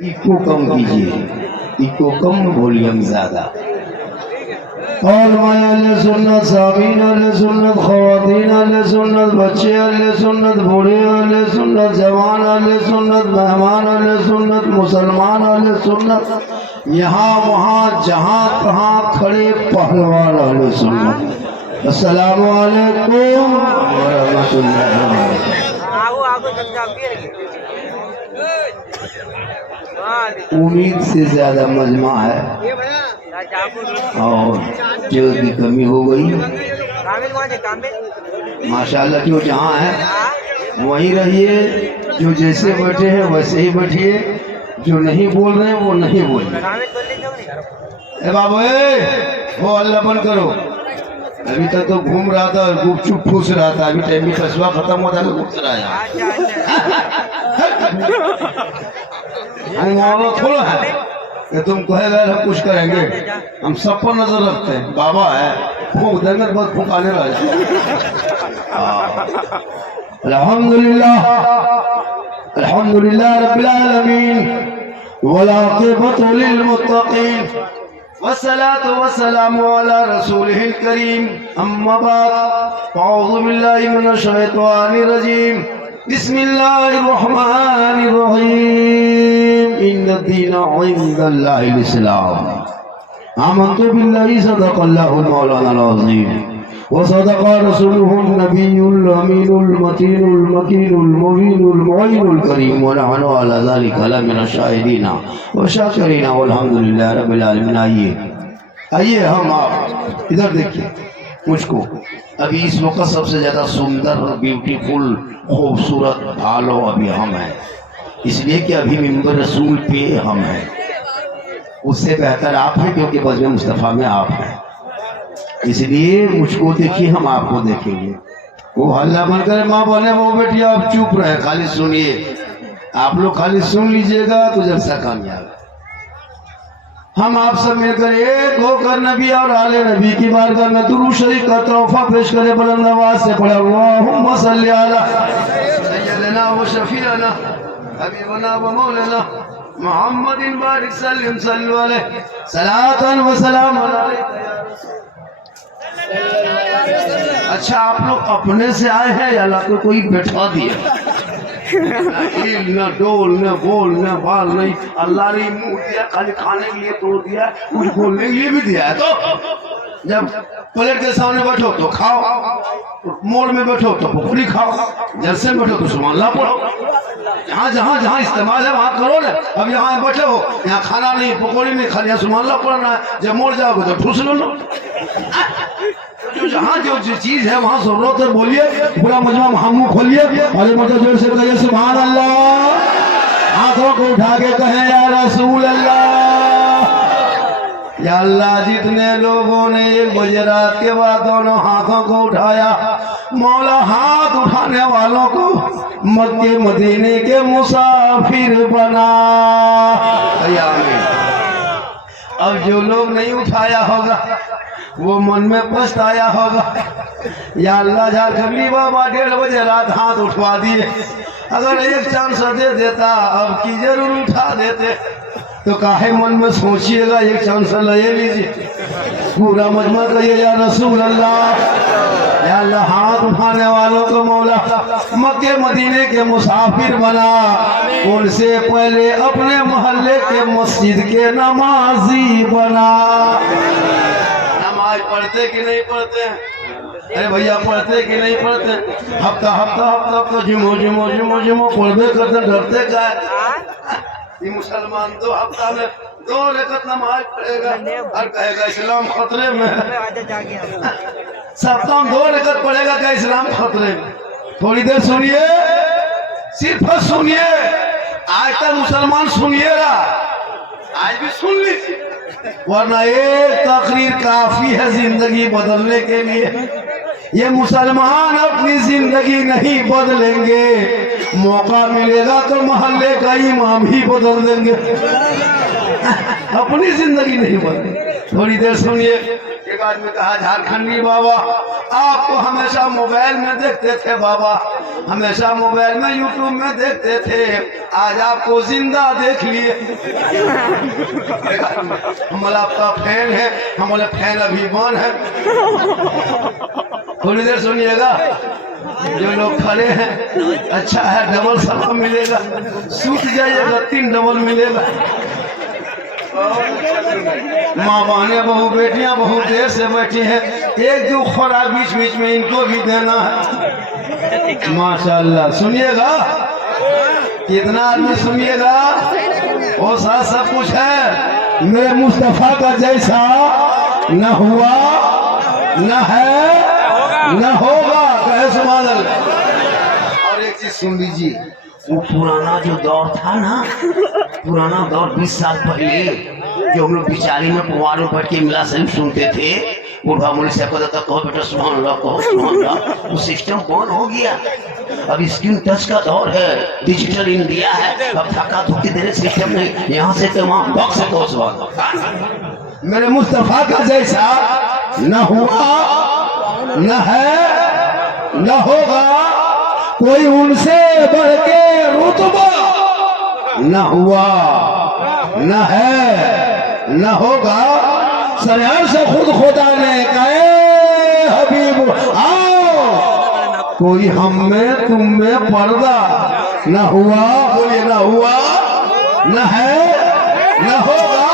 Eco कम कीजिए, eco कम, volume ज्यादा। और माया सुन्नत, सामीन सुन्नत, खवातीन सुन्नत, बच्चे सुन्नत, बूढ़े सुन्नत, जवान सुन्नत, मेहमान सुन्नत, मुसलमान सुन्नत, यहाँ वहाँ जहाँ तहाँ खड़े पहलवान सुन्नत। अस्सलामु अलैकुम व रहमतुल्लाहि व बरकातहू। उम्मीद से ज्यादा मजमा है और जगह की कमी हो गई। माशाल्लाह जो जहाँ है वहीं रहिए, जो जैसे बैठे हैं वैसे ही बैठिए, जो नहीं बोल रहे हैं वो नहीं बोल रहे। ए बाबू वो अल्लाह बंद करो। अभी तक तो घूम रहा था, गुपचुप फूस रहा था, अभी टाइम फसवा खत्म होता है घूस रहा है। थोड़ा है कि तुम कहेगा हम कुछ करेंगे, हम सब पर नजर रखते हैं। बाबा है फूक देंगे बहुत फूकाने वाले। अल्हम्दुलिल्लाह अल्हम्दुलिल्लाह रब्बिल आलमीन वल आक़िबतु लिल मुत्तक़ीन वस्सलातु वस्सलामु अला रसूलिहिल करीम। अम्मा बाद, अऊज़ु बिल्लाहि मिनश शैतानिर रजीम। बिस्मिल्लाहिर रहमानिर रहीम। इन्नद्दीना इंदल्लाहिल इस्लाम। आमन्तु बिल्लाहि सदक़ल्लाहुल मौलानाल अज़ीम व सदक़ा रसूलुहुन नबियुल अमीनुल मतीनुल मकीनुल मुबीनुल मुइनुल करीम व नहनु अला ज़ालिका लमिनश शाहिदीना व शाकिरीना वल्हम्दुलिल्लाहि रब्बिल आलमीन। आइए हम आप इधर देखिए मुझको। अभी इस वक्त सबसे ज्यादा सुंदर, ब्यूटीफुल, खूबसूरत भालो अभी हम हैं, इसलिए कि अभी मिंबर रसूल पे हम हैं। उससे बेहतर आप हैं क्योंकि बज़्म मुस्तफ़ा में आप हैं, इसलिए मुझको देखिए हम आपको देखेंगे। वो हल्ला बनकर माँ बोले वो बेटी आप चुप रहे, खाली सुनिए। आप लोग खाली सुन लीजिएगा तो जलसा कामयाब। हम आप सब मिलकर एक होकर नबी और आले नबी की बारगाह में दुरूद शरीफ का तोहफा पेश करें। बुलंद आवाज से पढ़ा अल्लाहुम्मा सल्ली अला सय्यदना व शफीअना हबीबना व मौलाना मुहम्मदिन बारिक सल्लम सल्लु अलैहि सलातन व सलाम अलैका या रसूल। अच्छा, आप लोग अपने से आए हैं या अल्लाह को कोई बैठा दिया? न डोल न बोल न बाल नहीं, अल्लाह ने मुंह दिया खाली खाने के लिए तोड़ दिया, कुछ बोलने के लिए भी दिया है। तो जब प्लेट के सामने बैठो तो खाओ, मोड़ में बैठो तो पकौड़ी खाओ, जलसे में बैठो तो सुभान अल्लाह पढ़ो। जहाँ जहाँ जहाँ इस्तेमाल है वहाँ करो ना। अब यहाँ बैठे हो, यहाँ खाना नहीं, पकौड़ी नहीं खानी, सुभान अल्लाह पढ़ना है। जब मोड़ जाओगे तो ठूस लो। जो जहाँ जो चीज है वहाँ जरूरत है बोलिए। पूरा मजमा हम खोलिए और मतलब जोर से कहिए सुभान अल्लाह। हाथों को उठा के कहें या रसूल अल्लाह। या अल्लाह, जितने लोगों ने 1 बजे रात के बाद दोनों हाथों को उठाया, मौला हाथ उठाने वालों को मक्के मदीने के मुसाफिर बना। अब जो लोग नहीं उठाया होगा वो मन में पछताया होगा। या अल्लाह, झारखंडी बाबा 1:30 बजे रात हाथ उठवा दिए, अगर एक चांस दे देता अब की जरूर उठा देते। तो काहे मन में सोचिएगा, एक चांस ले लीजिए। पूरा मजमा कहिए या रसूल अल्लाह। या अल्लाह, हाथ उठाने वालों को मौला मक्के मदीने के मुसाफिर बना। उनसे पहले अपने मोहल्ले के मस्जिद के नमाजी बना। नमाज पढ़ते कि नहीं पढ़ते? अरे भैया पढ़ते कि नहीं पढ़ते? हफ्ता हफ्ता हफ्ता हफ्ता जुमो जुमो जुमो जुमो पढ़ते करते, डरते का ये मुसलमान 2 हफ्ता में 2 रकअत नमाज पढ़ेगा और कहेगा इस्लाम खतरे में। सप्ताह में 2 रकअत पढ़ेगा क्या इस्लाम खतरे में? थोड़ी देर सुनिए, सिर्फ सुनिए। आज तक मुसलमान सुनिएगा, आज भी सुन लीजिए, वरना एक तकरीर काफी है जिंदगी बदलने के लिए। ये मुसलमान अपनी जिंदगी नहीं बदलेंगे, मौका मिलेगा तो मोहल्ले का इमाम ही बदल देंगे। अपनी जिंदगी नहीं बदली। थोड़ी देर सुनिए। एक आदमी कहा, झारखंडी बाबा आपको हमेशा मोबाइल में देखते थे बाबा, हमेशा मोबाइल में यूट्यूब में देखते थे, आज आपको जिंदा देख लिए। हम बोले आपका फैन है, हम बोले फैन अभी बन है। थोड़ी देर सुनिएगा। जो लोग खड़े हैं अच्छा है, डबल सफा मिलेगा, सूट जाइएगा 3 डबल मिलेगा। माँ बहने बहु बेटियां बहुत देर से बैठी हैं, 1-2 खोराक बीच बीच में इनको भी देना है। माशाल्लाह। सुनिएगा, कितना आदमी सुनिएगा, वो साथ सब कुछ है। मेरे मुस्तफा का जैसा न हुआ, न है, न होगा। कहे सुभान अल्लाह। और एक चीज सुन लीजिए, वो पुराना जो दौर था ना, पुराना दौर 20 साल पहले, जो हम लोग बिचारी में पुआर में बैठ के मिला शरीफ सुनते थे, बुढ़ा मुझे से कहता था, कहो बेटा सुभान अल्लाह, कहो सुभान अल्लाह। वो सिस्टम बंद हो गया। अब स्क्रीन टच का दौर है, डिजिटल इंडिया है। अब धक्का धुक्की देने सिस्टम नहीं, यहाँ से तो वहाँ बॉक्स से कहो सुभान अल्लाह। मेरे मुस्तफा का जैसा न हुआ, न है, न होगा, कोई उनसे बढ़ के रुतबा न हुआ, न है, न होगा। सरयार से खुद खुदा ने कहे, हबीब आओ, कोई हम में तुम में पर्दा न हुआ, बोलिए न हुआ, न है, न होगा।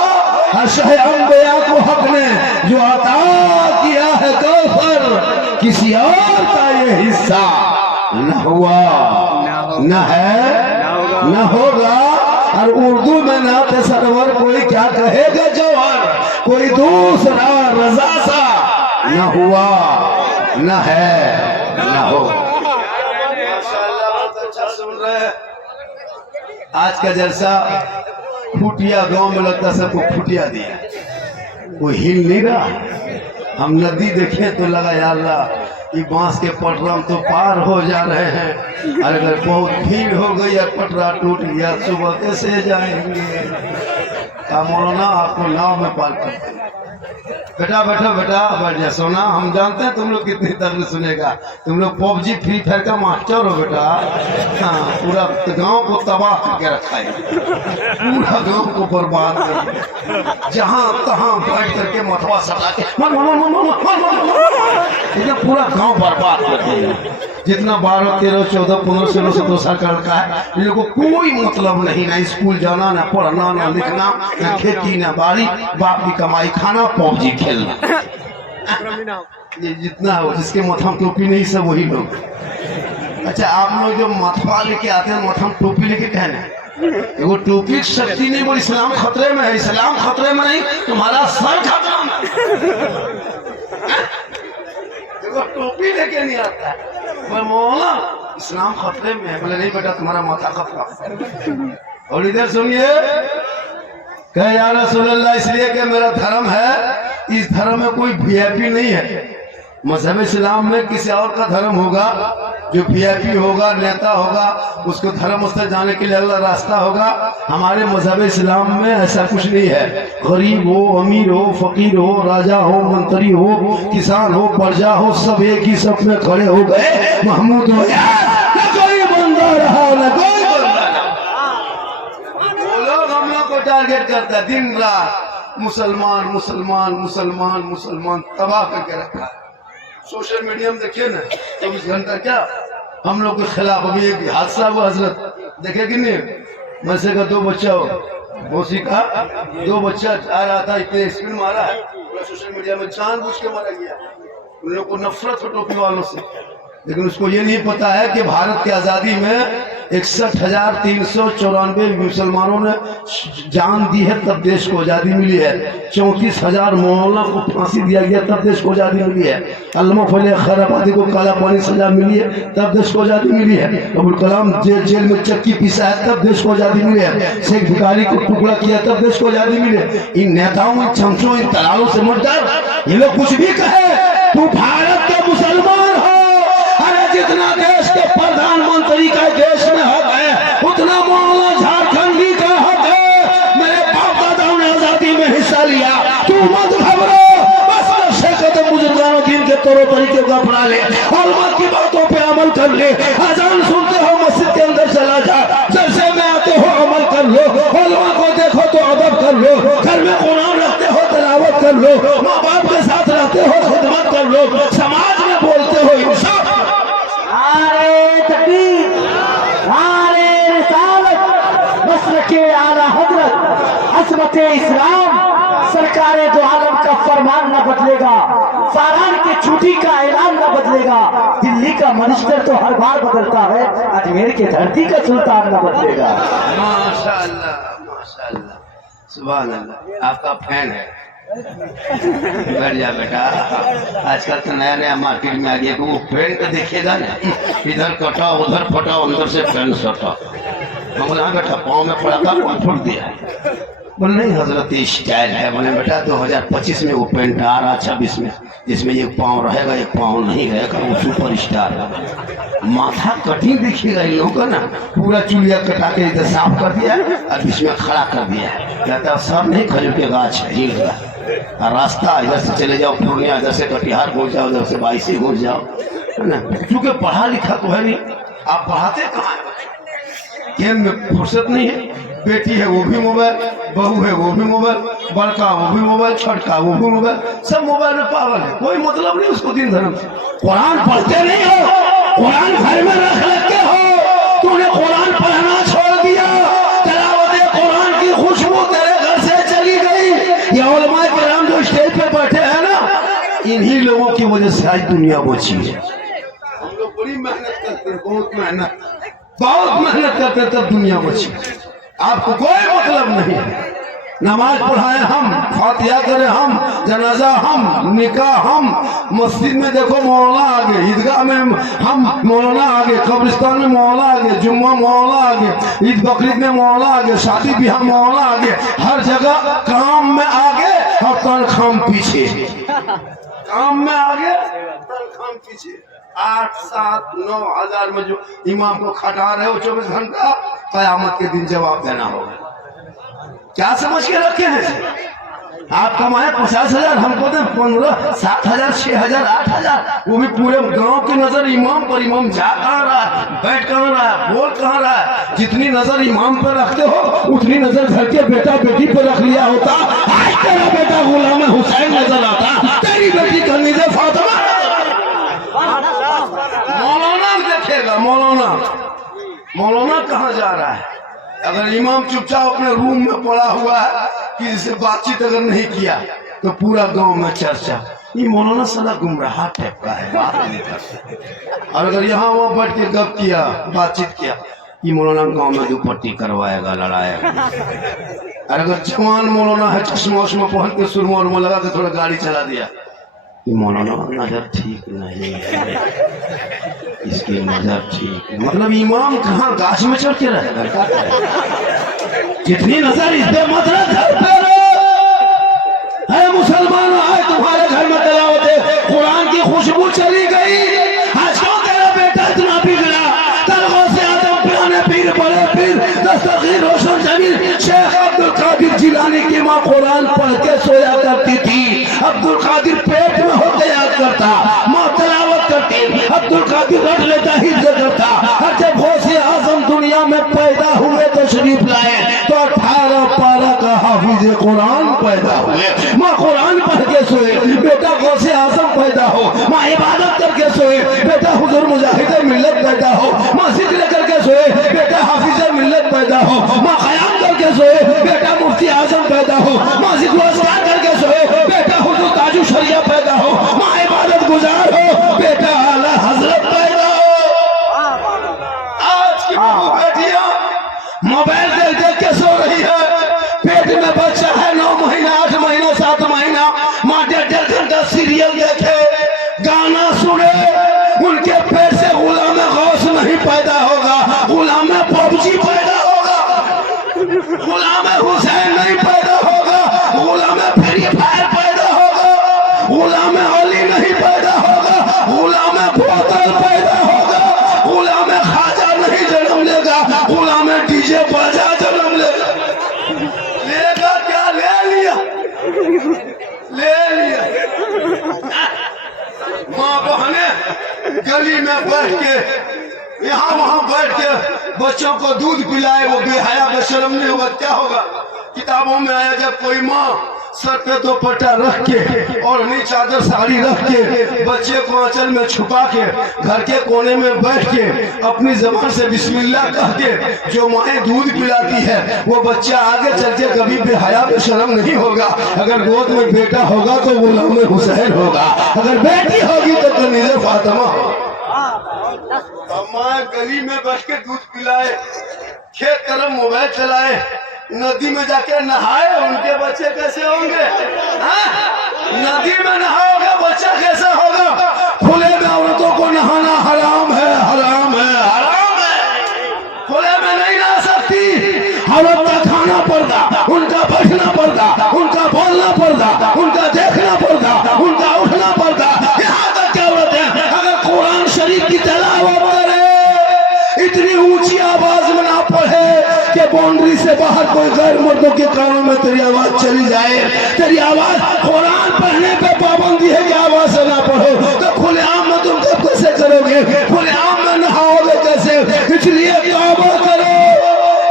हशर अंबिया को हक ने जो अता किया है कौसर, किसी और का ये हिस्सा न हुआ, न है, न होगा। और उर्दू में नात सरवर कोई क्या कहेगा जौहर, कोई दूसरा रजा सा न हुआ, न है, न हो। माशाअल्लाह, बहुत अच्छा सुन रहे हैं। आज का जलसा फुटिया गांव में लगता सबको फुटिया दिया, कोई हिल नहीं रहा। हम नदी देखे तो लगा यार अल्लाह, ये बांस के पटरा तो पार हो जा रहे हैं, और अगर बहुत भीड़ हो गई और पटरा टूट गया, सुबह कैसे जाएंगे। मौलाना आपको नाव में पार करते हैं। बेटा बैठो, बेटा बैठ जा। सोना, हम जानते हैं तुम लोग कितनी तर्ज सुनेगा, तुम लोग पबजी फ्री फायर का मास्टर हो बेटा। हाँ, पूरा गांव को तबाह करके रखा है, पूरा गांव को बर्बाद कर, जहां तहां बैठ करके मथवा सटा के पूरा गांव बर्बाद कर दिया। जितना 12, 13, 14, 15, 16, 17 साल का लड़का है, इन लोगों को कोई मतलब नहीं, ना स्कूल जाना, ना पढ़ना, ना लिखना, ना खेती, ना बाड़ी, बाप की कमाई खाना, पबजी खेलना। ये जितना हो, जिसके मथम टोपी नहीं, सब वही लोग। अच्छा, आप लोग जो मथवा लेके आते हैं, मथम टोपी लेके कहने, वो टोपी शक्ति नहीं, वो इस्लाम खतरे में है। इस्लाम खतरे में नहीं, तुम्हारा सर खतरा में। टोपी लेके नहीं आता है, मौला इस्लाम खतरे में है। बोले नहीं बेटा, तुम्हारा माथा खतरा। और इधर सुनिए, कहे या रसूल अल्लाह, इसलिए कि मेरा धर्म है, इस धर्म में कोई वीआईपी नहीं है। मजहब इस्लाम में किसी और का धर्म होगा, जो वीआईपी होगा, नेता होगा, उसको धर्म स्थल जाने के लिए अगला रास्ता होगा। हमारे मजहब इस्लाम में ऐसा कुछ नहीं है। गरीब हो, अमीर हो, फकीर हो, राजा हो, मंत्री हो, किसान हो, प्रजा हो, सब एक ही सब में खड़े हो गए। महमूद हो गया, न कोई बंदा रहा, न कोई बंदा ना। वो लोग हम लोग को टारगेट करता है दिन रात, मुसलमान मुसलमान मुसलमान मुसलमान, तबाह करके रखा है। सोशल मीडिया में देखिए ना, 24 घंटा क्या हम लोग के खिलाफ। अभी एक हादसा हुआ हजरत, देखे कि नहीं, मसे का 2 बच्चा हो, मौसी का 2 बच्चा आ रहा था, इतने स्पीड मारा है, सोशल मीडिया में जानबूझ के मारा गया। उन लोग को नफरत हो टोपी वालों से, लेकिन उसको ये नहीं पता है कि भारत की आजादी में 61,394 मुसलमानों ने जान दी है, तब देश को आजादी मिली है। 34,000 मौलाना को फांसी दिया गया, तब देश को आजादी मिली है। अल्लामा फले खैराबादी को काला पानी सजा मिली है, तब देश को आजादी मिली है। अबुल कलाम जेल में चक्की पीसा है, तब देश को आजादी मिली है। शेख भिखारी को टुकड़ा किया, तब देश को आजादी मिली है। इन नेताओं, इन चमचों, इन दलालों से मत डर। ये लोग कुछ भी कहे, तू भारत के मुसलमान हो। अरे जितना देश के प्रधानमंत्री का देश में हक है, उतना मौलाना झारखंडी का हक है। मेरे बाप दादाओं ने लिया। तू मत घबरा, बस नक्शे कदम बुजुर्गानों दिन के तौर तरीके को अपना ले, उलमा की बातों पे अमल कर ले। अजान सुनते हो मस्जिद के अंदर चला जा, जलसे में आते हो अमल कर लो, उलमा को देखो तो अदब कर लो, घर में कुरान रखते हो तिलावत कर लो, माँ बाप के साथ रहते हो खिदमत कर लो, समाज में बोलते हो इंसाफ। नारे तकबीर, नारे रिसालत, मसलके आला हजरत, अज़मत इस्लाम, सरकारे दो आलम का फरमान न बदलेगा, फारान की छुट्टी का ऐलान न बदलेगा। दिल्ली का मिनिस्टर तो हर बार बदलता है, अजमेर की धरती का सुल्तान न बदलेगा। माशाअल्लाह माशाअल्लाह, सुभान अल्लाह। आपका फैन है, बैठ जा बेटा। आजकल तो नया नया मार्केट में आ गया, वो फैन को देखिएगा ना, इधर कटा उधर फटा, अंदर से फैन सटा। हम बोला बेटा पाँव में पड़ा था, कौन फूट दिया? बोले नहीं हजरत स्टाइल है। बोले बेटा 2025 में वो पेंट आ रहा 26 में, जिसमें एक पाँव रहेगा एक पाँव नहीं रहेगा, वो सुपर स्टार है। माथा कटिंग देखिएगा इन लोगों का ना, पूरा चुलिया कटा के इधर साफ कर दिया और बीच में खड़ा कर दिया। कहता है सब नहीं, खजूर के गाछ है, हिल गया। रास्ता इधर से चले जाओ पूर्णिया, इधर से कटिहार पहुँच जाओ, इधर से बाईसी पहुँच जाओ, है ना। क्योंकि पढ़ा लिखा तो है नहीं। आप पढ़ाते कहाँ है? गेम में फुर्सत नहीं है। बेटी है वो भी मोबाइल, बहू है वो भी मोबाइल, बड़का वो भी मोबाइल, छोटका वो भी मोबाइल, सब मोबाइल में पागल है। कोई मतलब नहीं उसको दिन धर्म से। कुरान पढ़ते नहीं हो, कुरान घर में रख लेते हो, तूने कुरान पढ़ना छोड़ दिया, तिलावत कुरान की खुशबू तेरे घर से चली गई। ये उलमाए किराम जो स्टेज पे बैठे हैं ना, इन्हीं लोगों की वजह से आज दुनिया बची है। हम लोग बड़ी मेहनत करते हैं, बहुत मेहनत करते तब दुनिया बची। आपको कोई मतलब नहीं। नमाज पढ़ाए हम, फातिहा करें हम, जनाजा हम, निकाह हम, मस्जिद में देखो मौलाना आगे, ईदगाह में हम मौलाना आगे, कब्रिस्तान में मौलाना आगे, जुम्मा मौलाना आगे, ईद बकरीद में मौलाना आगे, शादी ब्याह मौलाना आगे, हर जगह काम में आगे और तनख्वाह पीछे। काम में आगे, तनख्वाह पीछे। 8, 7, 9 हजार में जो इमाम को खटा रहे हो 24 घंटा, कयामत के दिन जवाब देना होगा। क्या समझ के रखे हैं? आप कमाए 50,000, हमको दे 15, 7,000, 6,000, 8,000, वो भी पूरे गांव की नजर इमाम पर। इमाम जा कहाँ रहा है, बैठ कहाँ रहा है, बोल कहाँ रहा है? जितनी नजर इमाम पर रखते हो उतनी नजर घर के बेटा बेटी पर रख लिया होता। आज तेरा बेटा गुलाम हुसैन नजर आता, तेरी बेटी खदीजा फातिमा। मौलाना देखेगा, मौलाना कहाँ जा रहा है? अगर इमाम चुपचाप अपने रूम में पड़ा हुआ है, किसी से बातचीत अगर नहीं किया तो पूरा गांव में चर्चा, ये मौलाना सदा गुमराह टाइप का है, बात नहीं करता। और अगर यहाँ वहाँ बैठ के गप किया, बातचीत किया, ये मौलाना गांव में दुपट्टी करवाएगा, लड़ाएगा। और अगर जवान मौलाना है, चश्मा उश्मा पहन के सुरमा उरमा लगा के थोड़ा गाड़ी चला दिया, ये मौलाना नजर ठीक नहीं है, इसकी नजर ठीक। मतलब इमाम कहाँ गाछ में चढ़ के रहेगा? जितनी नजर इस पे मत रख, घर पे है। मुसलमान आए तुम्हारे घर में तिलावत कुरान की खुशबू चली गई। आज क्यों तेरा बेटा इतना बिगड़ा? तलवा से आदम पिराने पीर बड़े पीर दस्तगीर रोशन जमील शेख अब्दुल कादिर जिलानी की माँ कुरान पढ़ के सोया करती थी। अब्दुल कादिर पेट में होते याद करता, माँ तिलावत करती, अब्दुल कादिर रट लेता, हिफ्ज़ करता। हर जब गौसे आज़म दुनिया में पैदा हुए तो शरीफ लाए तो 18 पारा का हाफिज कुरान पैदा हुए। माँ कुरान पढ़ के सोए, बेटा गौसे आज़म पैदा हो। माँ इबादत करके सोए, बेटा हुजूर मुजाहिद मिल्लत पैदा हो। माँ जिक्र करके सोए, बेटा हाफिज मिल्लत पैदा हो। माँ क़याम करके सोए, बेटा मुफ्ती आज़म पैदा हो। माँ जिक्र अस्कार करके सोए, बेटा हुजूर ताजु शरिया पैदा हो। माँ इबादत गुजार हो, बेटा आला हजरत पैदा हो। आज की बेटियां मोबाइल देख देख के सो रही है, पेट में बच्चा है 9 महीना, 8 महीना, 7 महीना, माँ 1.5 घंटा सीरियल देखे, गाना सुने, उनके पेट से गुलाम गौस नहीं पैदा होगा, गुलाम पबजी पैदा होगा, गुलाम हुसैन नहीं पैदा होगा, गुलाम फ्री फायर पैदा होगा, गुलाम अली नहीं पैदा होगा, गुलाम बोतल पैदा होगा, गुलाम खाजा नहीं जन्म लेगा, गुलाम डीजे बाजा जन्म लेगा। लेगा क्या? ले लिया। ले लिया। माँ बहने गली में बैठ के यहाँ वहाँ बैठ के बच्चों को दूध पिलाए, वो बेहया बेशर्म नहीं होगा क्या होगा? किताबों में आया जब कोई माँ सर पे दुपट्टा रख के और नी चादर साड़ी रख के बच्चे को आंचल में छुपा के घर के कोने में बैठ के अपनी जबान से बिस्मिल्लाह कह के जो माएँ दूध पिलाती है वो बच्चा आगे चल के कभी बेहया बेशर्म नहीं होगा। अगर गोद में बेटा होगा तो गुलाम हुसैन होगा, अगर बेटी होगी तो कनीज़े फातिमा होगा। माँ गली में बैठ के दूध पिलाए, खेत तरफ मोबाइल चलाए, नदी में जाके नहाए, उनके बच्चे कैसे होंगे? नदी में नहाओगे बच्चा कैसे होगा? खुले में औरतों को नहाना हराम है, हराम है, हराम है। खुले में नहीं नहा सकती औरत का खाना पर्दा, उनका बैठना पर्दा, उनका बोलना पर्दा, उनका देखना पर्दा, उनका उठना पर्दा। यहाँ तक क्या होते हैं अगर कुरान शरीफ की तिलावत करे इतनी ऊंची आवाज में ना पढ़े कि बाउंड्री से बाहर कोई गैर मर्दों के कानों में तेरी आवाज चली जाए, तेरी आवाज कुरान पढ़ने पे पाबंदी है कि आवाज से ना पढ़ो, तो खुलेआम में तुम कब कैसे करोगे? खुलेआम में नहाओगे कैसे? इसलिए तौबा करो,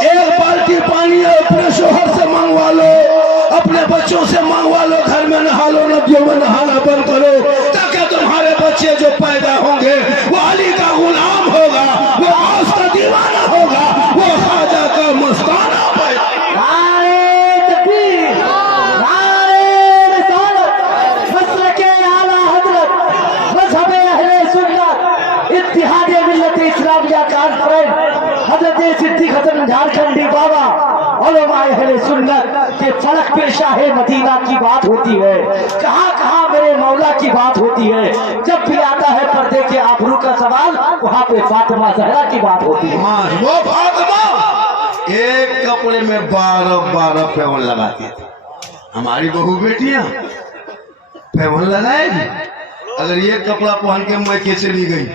एक बाल्टी पानी अपने शोहर से मंगवा लो, अपने बच्चों से मंगवा लो, घर में नहा लो, नदियों में नहाना बंद करो, ताकि तुम्हारे बच्चे जो पैदा होंगे वो अली का गुलाम होगा, वो गौस का दीवाना होगा, वो ख्वाजा का मस्ताना पैदा। नारे तकबीर, नारे रिसालत, मसलके आला हजरत, मजहबे अहले सुन्नत, इत्तिहादे मिल्लत इस्लामिया कॉन्फ्रेंस, हजरत सिद्दीक हसन झारखंडी बाबा उलमाए अहले सुन्नत के फलक पे शाहे मदीना की बात होती है, कहाँ कहाँ मेरे मौला की बात होती है। जब भी आता है पर्दे के आबरू का सवाल, वहाँ पे फातिमा ज़हरा की बात होती है। वो फातिमा एक कपड़े में 12-12 पैवन लगाती थी। हमारी बहू बेटियां पैवन लगाएगी। अगर ये कपड़ा पहन के मैके चली गई,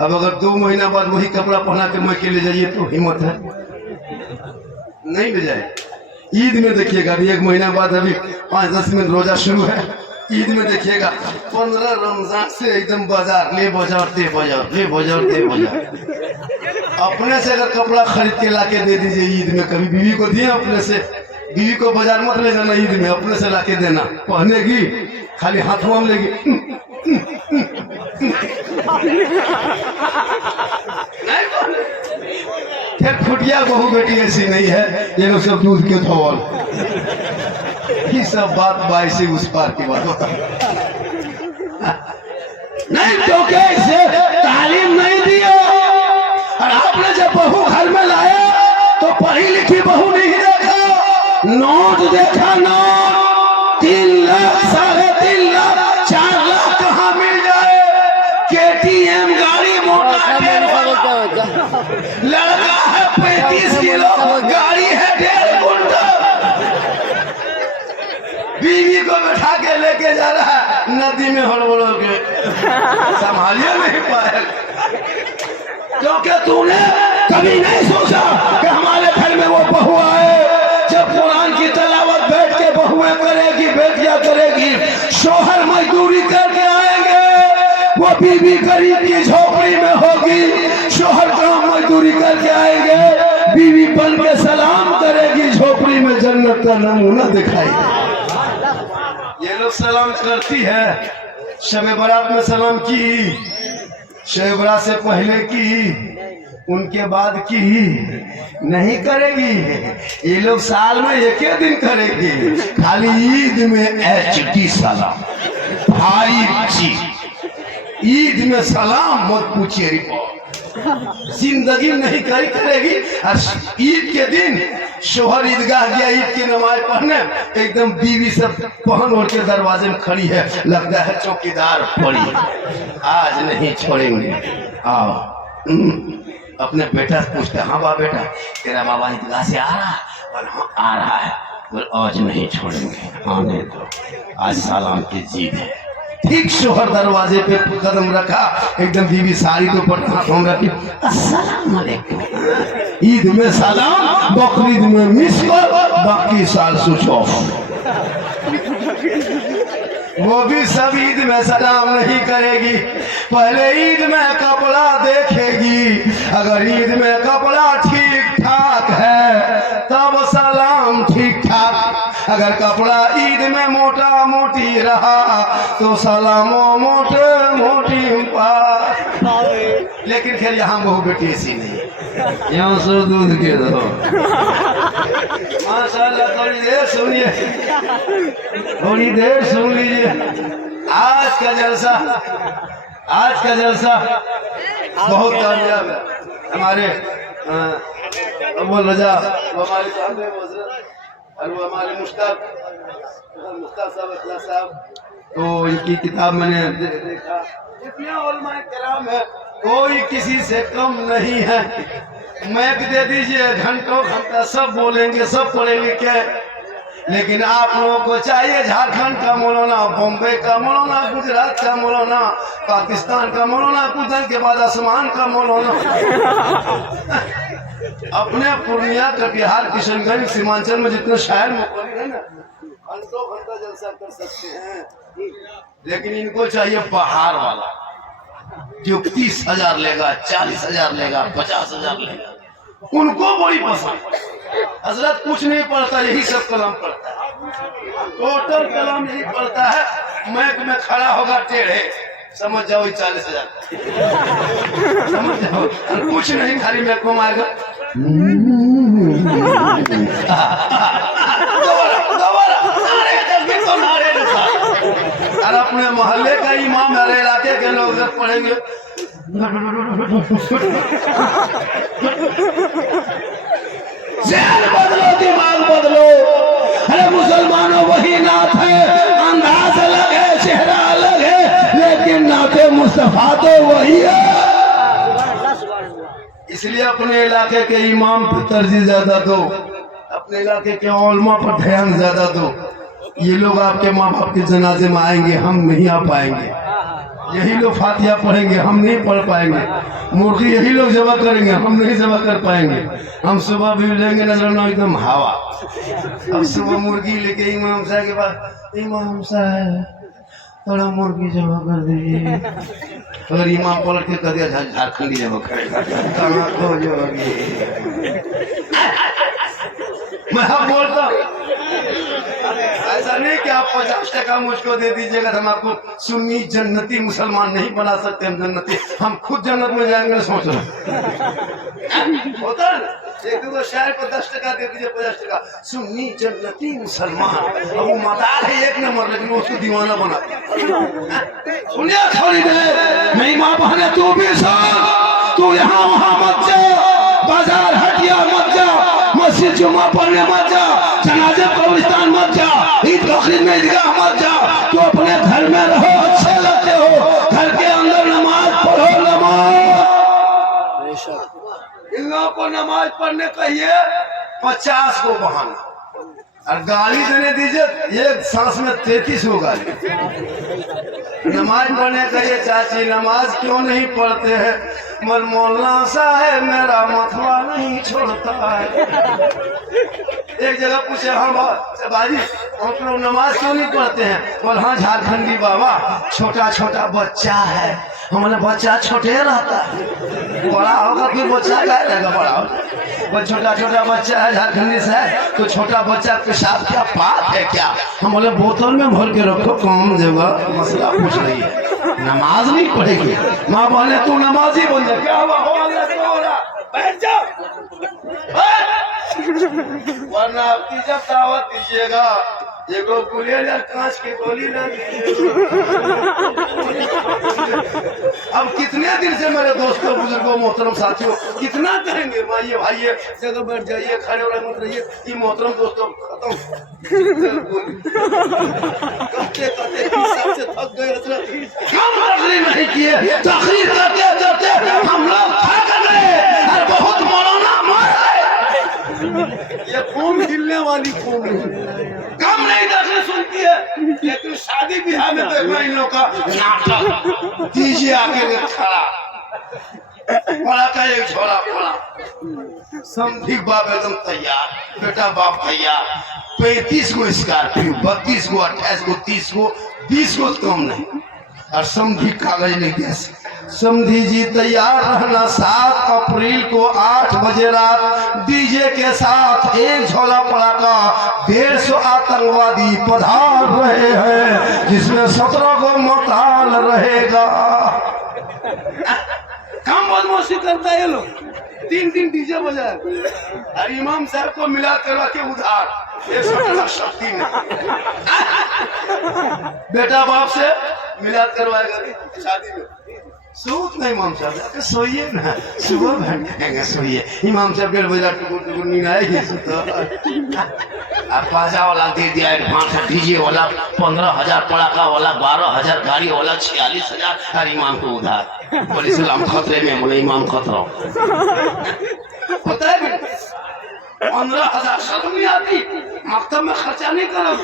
अब अगर 2 महीना बाद वही कपड़ा पहना के मैके ले जाइए तो हिम्मत है? नहीं ले जाए। ईद में देखिएगा, अभी 1 महीना बाद अभी 5-10 मिनट रोजा शुरू है, ईद में देखिएगा 15 रमजान से एकदम बाजार ले बाजार दे बाजार, ले बाजार दे बाजार। अपने से अगर कपड़ा खरीद के लाके दे दीजिए ईद में, कभी बीवी को दिए अपने से, बीवी को बाजार मत ले जाना ईद में, अपने से लाके देना, पहनेगी खाली हाथों में लेगी। फिर फुटिया बहू बेटी ऐसी नहीं है, ये लोग सब दूध के धोल, ये सब बात बाईसी उस पार की बात होता नहीं, क्योंकि इसे तालीम नहीं दिया। और आपने जब बहू घर में लाया तो पढ़ी लिखी बहू नहीं देखा, नोट देखा, नोट 3 लाख, 3.5 लाख, 4 लाख कहाँ मिल जाए? KTM गाड़ी मोटा लड़का है 35 किलो, गाड़ी है 1.5 कुंटल। बीवी को बैठा के लेके जा रहा है नदी में, हड़बड़ो के संभालिए नहीं पाए, क्योंकि तूने कभी नहीं सोचा कि हमारे घर में वो बहू आए। जब कुरान की तिलावत बैठ के बहुएं करेगी, बेटियां करेगी, शोहर मजदूरी करके आएंगे, वो बीवी गरीब की झोपड़ी में होगी, शोहर काम मजदूरी करके आएंगे, बीवी बन के सलाम करेगी, झोपड़ी में जन्नत का नमूना दिखाएगी। ये लोग सलाम करती है, शब बारात में सलाम की, शब बारात से पहले की, उनके बाद की नहीं करेगी। ये लोग साल में 1 दिन करेगी, खाली ईद में HD सलाम, भाई जी ईद में सलाम मत पूछिए, रिपोर्ट जिंदगी में नहीं करेगी। और ईद के दिन शोहर ईदगाह गया ईद की नमाज पढ़ने, एकदम बीवी सब पहन ओढ़ के दरवाजे में खड़ी है, लगता है चौकीदार पड़ी, आज नहीं छोड़ेंगे। आओ अपने बेटा से पूछते, हाँ बा बेटा तेरा बाबा ईदगाह से आ रहा है? और हाँ आ रहा है। बोल आज नहीं छोड़ेंगे, आने दो, आज सलाम की जीत है। ठीक शोहर दरवाजे पे कदम रखा, एकदम बीवी साड़ी के ऊपर हाथों में रखी, अस्सलाम वालेकुम। ईद में सलाम, बकरीद में मिस कॉल, बाकी साल स्विच ऑफ। वो भी सब ईद में सलाम नहीं करेगी, पहले ईद में कपड़ा देखेगी। अगर ईद में कपड़ा ठीक ठाक है तब सलाम ठीक ठाक। अगर कपड़ा ईद में मोटा मोटी रहा तो सलामो मोटे मोटी पास। लेकिन खैर यहाँ बहु बेटी ऐसी नहीं है, यहाँ से दूध के दो। माशाल्लाह, थोड़ी देर सुनिए, थोड़ी देर सुन लीजिए। आज का जलसा बहुत कामयाब है। हमारे अव्वल रजा, हमारे हमारे मुश्ताक साहब, तो इनकी किताब मैंने देखा, इतना उलमाए किराम है, कोई किसी से कम नहीं है। मैक दे दीजिए, घंटों घंटा सब बोलेंगे, सब पढ़े लिखे। लेकिन आप लोगों को चाहिए झारखंड का मौलाना, बॉम्बे का मौलाना, गुजरात का मौलाना, पाकिस्तान का मौलाना, कुदन के बाद आसमान का मौलाना। अपने पूर्णिया, कटिहार, किशनगंज, सीमांचल में जितने शायर मुकर्रर है ना, घंटों घंटा जलसा कर सकते हैं। लेकिन इनको चाहिए पहाड़ वाला, जो 30,000 लेगा, 40,000 लेगा, 50,000 लेगा। उनको बड़ी पसंद। हजरत कुछ नहीं पढ़ता, यही सब कलाम पढ़ता है, टोटल कलाम यही पढ़ता है। मैक में खड़ा होगा टेढ़े, समझ जाओ 40,000, समझ जाओ। कुछ नहीं, खाली मैक में मारेगा। और अपने मोहल्ले का इमाम, मेरे इलाके के लोग जब पढ़ेंगे, ज़हन बदलो, दिमाग बदलो। अरे मुसलमानों, वही नात है, अंदाज अलग है, चेहरा अलग है, लेकिन नाते मुस्तफा तो वही है। इसलिए अपने इलाके के इमाम पर तरजीह ज्यादा दो, अपने इलाके के उलमा पर ध्यान ज्यादा दो। ये लोग आपके माँ बाप के जनाजे में आएंगे, हम नहीं आ पाएंगे। यही लोग फातिहा पढ़ेंगे, हम नहीं पढ़ पाएंगे। मुर्गी यही लोग जबा करेंगे, हम नहीं जबा कर पाएंगे। हम सुबह भी लेंगे नजर ना एकदम हवा। अब सुबह मुर्गी लेके इमाम साहब के पास, इमाम साहब थोड़ा मुर्गी जबा कर दीजिए। अगर इमाम पलट के कर दिया, झारखंडी जबा करेगा, कहाँ को मैं बोलता ऐसा नहीं कि आप 50 टका मुझको दे दीजिएगा तो हम आपको सुन्नी जन्नती मुसलमान नहीं बना सकते। हम जन्नती, हम खुद जन्नत में जाएंगे, सोच रहे होता है। एक दो शहर को 10 टका दे दीजिए, 50 टका, सुन्नी जन्नती मुसलमान। अब वो मदार है एक नंबर, लेकिन वो उसको दीवाना बना। सुनिए थोड़ी देर, नहीं माँ बहने, तू भी सुन, तू यहाँ वहाँ मत जा, बाजार हटिया मत जा, मस्जिद जुम्मा पढ़ने मत जा, जनाजे कब्रिस्तान मत जा, ईद बकरीद में ईदगाह मत जा। तो अपने घर में रहो, अच्छे लगते हो, घर के अंदर नमाज पढ़ो। नमाज इन लोगों को नमाज पढ़ने कहिए, 50 को बहाना, और गाली देने दीजिए, एक सांस में 33 को गाली। नमाज पढ़ने कहिए, चाची नमाज क्यों नहीं पढ़ते हैं? मल मौलाना साहब मेरा मथुआ नहीं छोड़ता है। एक जगह पूछे, हाँ बाजी आप लोग नमाज क्यों नहीं पढ़ते हैं? बोल हाँ झारखंडी बाबा, छोटा छोटा बच्चा है। हमारे बच्चा छोटे रहता है, बड़ा होगा फिर बच्चा क्या रहेगा, बड़ा होगा। वो छोटा छोटा बच्चा है झारखंडी से है, तो छोटा बच्चा पेशाब क्या पाप है क्या? हम बोले बोतल में भर के रखो, कौन जगह मसला पूछ रही है, नमाज नहीं पढ़ेगी। माँ बोले तू नमाजी बोल जा, क्या हुआ हो रहा, बैठ जा, वरना आपकी जब दावत दीजिएगा एगो गुलेल कांच की गोली ना दीजिएगा। अब कितने दिन से मेरे दोस्तों, बुजुर्गों, मोहतरम साथियों, कितना कहेंगे माइये भाइये, जगह बैठ जाइए, खड़े हो रहे मत रहिए। ये मोहतरम दोस्तों खत्म, कहते कहते हिसाब से थक गए। हम तकरीर नहीं किए, तकरीर करते करते हम लोग थक गए और बहुत मौलाना मर गए। ये खून हिलने वाली खून कम नहीं देखने सुनती है, लेकिन शादी ब्याह में देखना इन लोग का नाटक। दीजिए आके खड़ा, पड़ा का एक छोरा पड़ा समझी बाप एकदम तैयार, बेटा बाप तैयार। 35 गो स्कॉर्पियो, 32 गो, 28 गो, 30 गो, 20 गो कम नहीं। और समझी कागज लेके समझी जी तैयार रहना। 7 अप्रैल को 8 बजे रात डीजे के साथ एक झोला पड़ाका 150 आतंकवादी पधार रहे हैं, जिसमें 17 को मताल रहेगा। काम बदमाशी करता है ये लोग। 3 डीजे बजाए और इमाम साहब को मिला करवा के उधार, ये सब शक्ति नहीं। बेटा बाप से मिला करवाएगा शादी में। सूत नहीं इमाम साहब, सोइए ना, सुबह बैठेंगे सोइए। इमाम साहब 1:30 बजे टुकुर नींद आएगी। आप पाजा वाला दे दिया एडवांस, डीजे वाला 15,000, पड़ाका वाला 12,000, गाड़ी वाला 46,000 और इमाम को उधार। बोले सलाम खतरे में, बोले इमाम खतरा होता है बेटा। 15,000 शर्म नहीं आती, मकतब में खर्चा नहीं करो,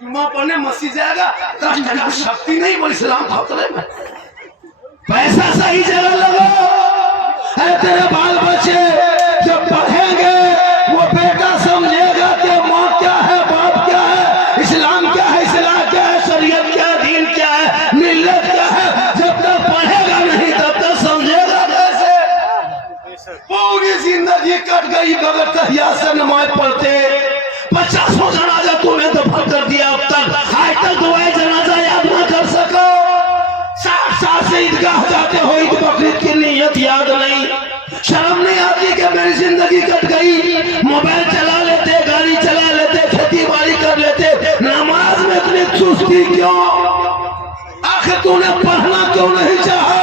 जुम्मा पढ़ने मस्जिद जाएगा, 10 टका शक्ति नहीं, बोले सलाम खतरे में। पैसा सही जगह लगाओ। अरे तेरे बाल बच्चे जब पढ़ेंगे वो बेटा समझेगा कि माँ क्या है, बाप क्या है, इस्लाम क्या है, इस्लाम क्या है, शरीयत क्या है, दीन क्या है, मिल्लत क्या है। जब तक पढ़ेगा नहीं तब तक समझेगा कैसे। पूरी जिंदगी कट गई बगैर तहिया से नमाज पढ़ते। 50 जनाजा तूने दफन कर दिया, अब तक आज तक दुआए जनाजा याद ना कर सको। 60 साल से ईदगाह जाते हो, ईद बकरीद की नीयत याद नहीं। शर्म नहीं आती कि मेरी जिंदगी कट गई। मोबाइल चला लेते, गाड़ी चला लेते, खेती बाड़ी कर लेते, नमाज में इतनी सुस्ती क्यों? आखिर तूने पढ़ना क्यों नहीं चाहा?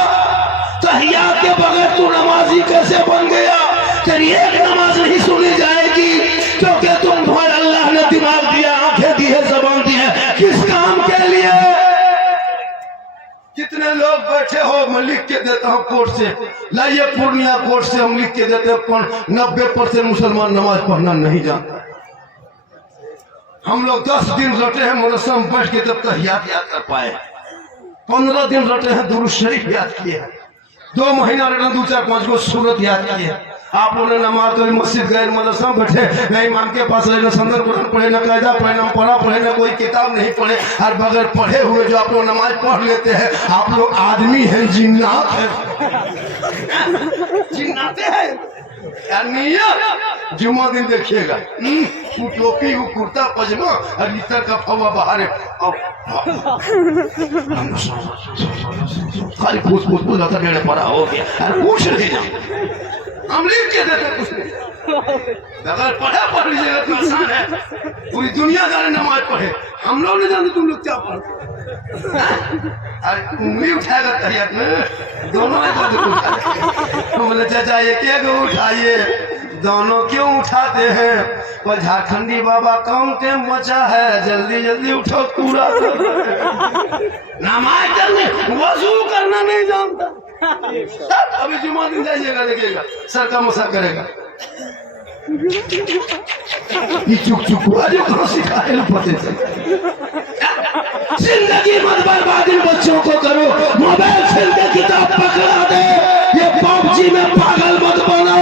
तहियात के बगैर तू नमाजी कैसे बन गया? तेरी एक नमाज नहीं सुनी जाएगी क्योंकि तुम पर अल्लाह ने दिमाग दिया, आंखें दी है, जबान दी है, किस काम के लिए? कितने लोग बैठे हो, मैं लिख के देता हूँ कोर्ट से, लाइए पूर्णिया कोर्ट से हम लिख के देते हैं। 90% मुसलमान नमाज पढ़ना नहीं जानता। हम लोग 10 दिन रटे हैं मदरसा में बैठ के तब तक याद कर पाए। 15 दिन रटे हैं दुरूद शरीफ याद किए हैं। 2 महीना रटे 2-4-5 गो सूरत याद किए हैं। आप लोगों ने नमाज कभी मस्जिद गए, मदरसा में बैठे, न इमाम के पास रहे, न संदर कुरान पढ़े, न कायदा पढ़े, न पढ़ा पढ़े, न कोई किताब नहीं पढ़े। और बगैर पढ़े हुए जो आप लोग नमाज पढ़ लेते हैं, आप लोग आदमी हैं जिन्नात हैं? जिन्नाते हैं। जुम्मा दिन देखिएगा, वो टोपी, वो कुर्ता पजामा और इतर का फवा बाहर है, खाली पूछ जाता डेढ़ पड़ा हो गया। अरे पूछ नहीं जाओ, हम लिख के देते कुछ नहीं। अगर पढ़ लीजिएगा तो आसान है। पूरी दुनिया जाने नमाज पढ़े, हम लोग नहीं जानते तुम लोग क्या पढ़ते। उंगली उठाएगा तहियत में, दोनों बोले चाचा एक उठाइए, दोनों क्यों उठाते हैं? वो झारखंडी बाबा काम के मचा है, जल्दी जल्दी उठो पूरा। नमाज करने वजू करना नहीं जानता। अभी जुम्मा दिन जाइएगा, देखिएगा सर का मसा करेगा। ये चुक हुआ जो कहाँ सिखाए पते चले। जिंदगी मत बर्बाद इन बच्चों को करो, मोबाइल खेल के किताब पकड़ा दे। ये पबजी में पागल मत बनो।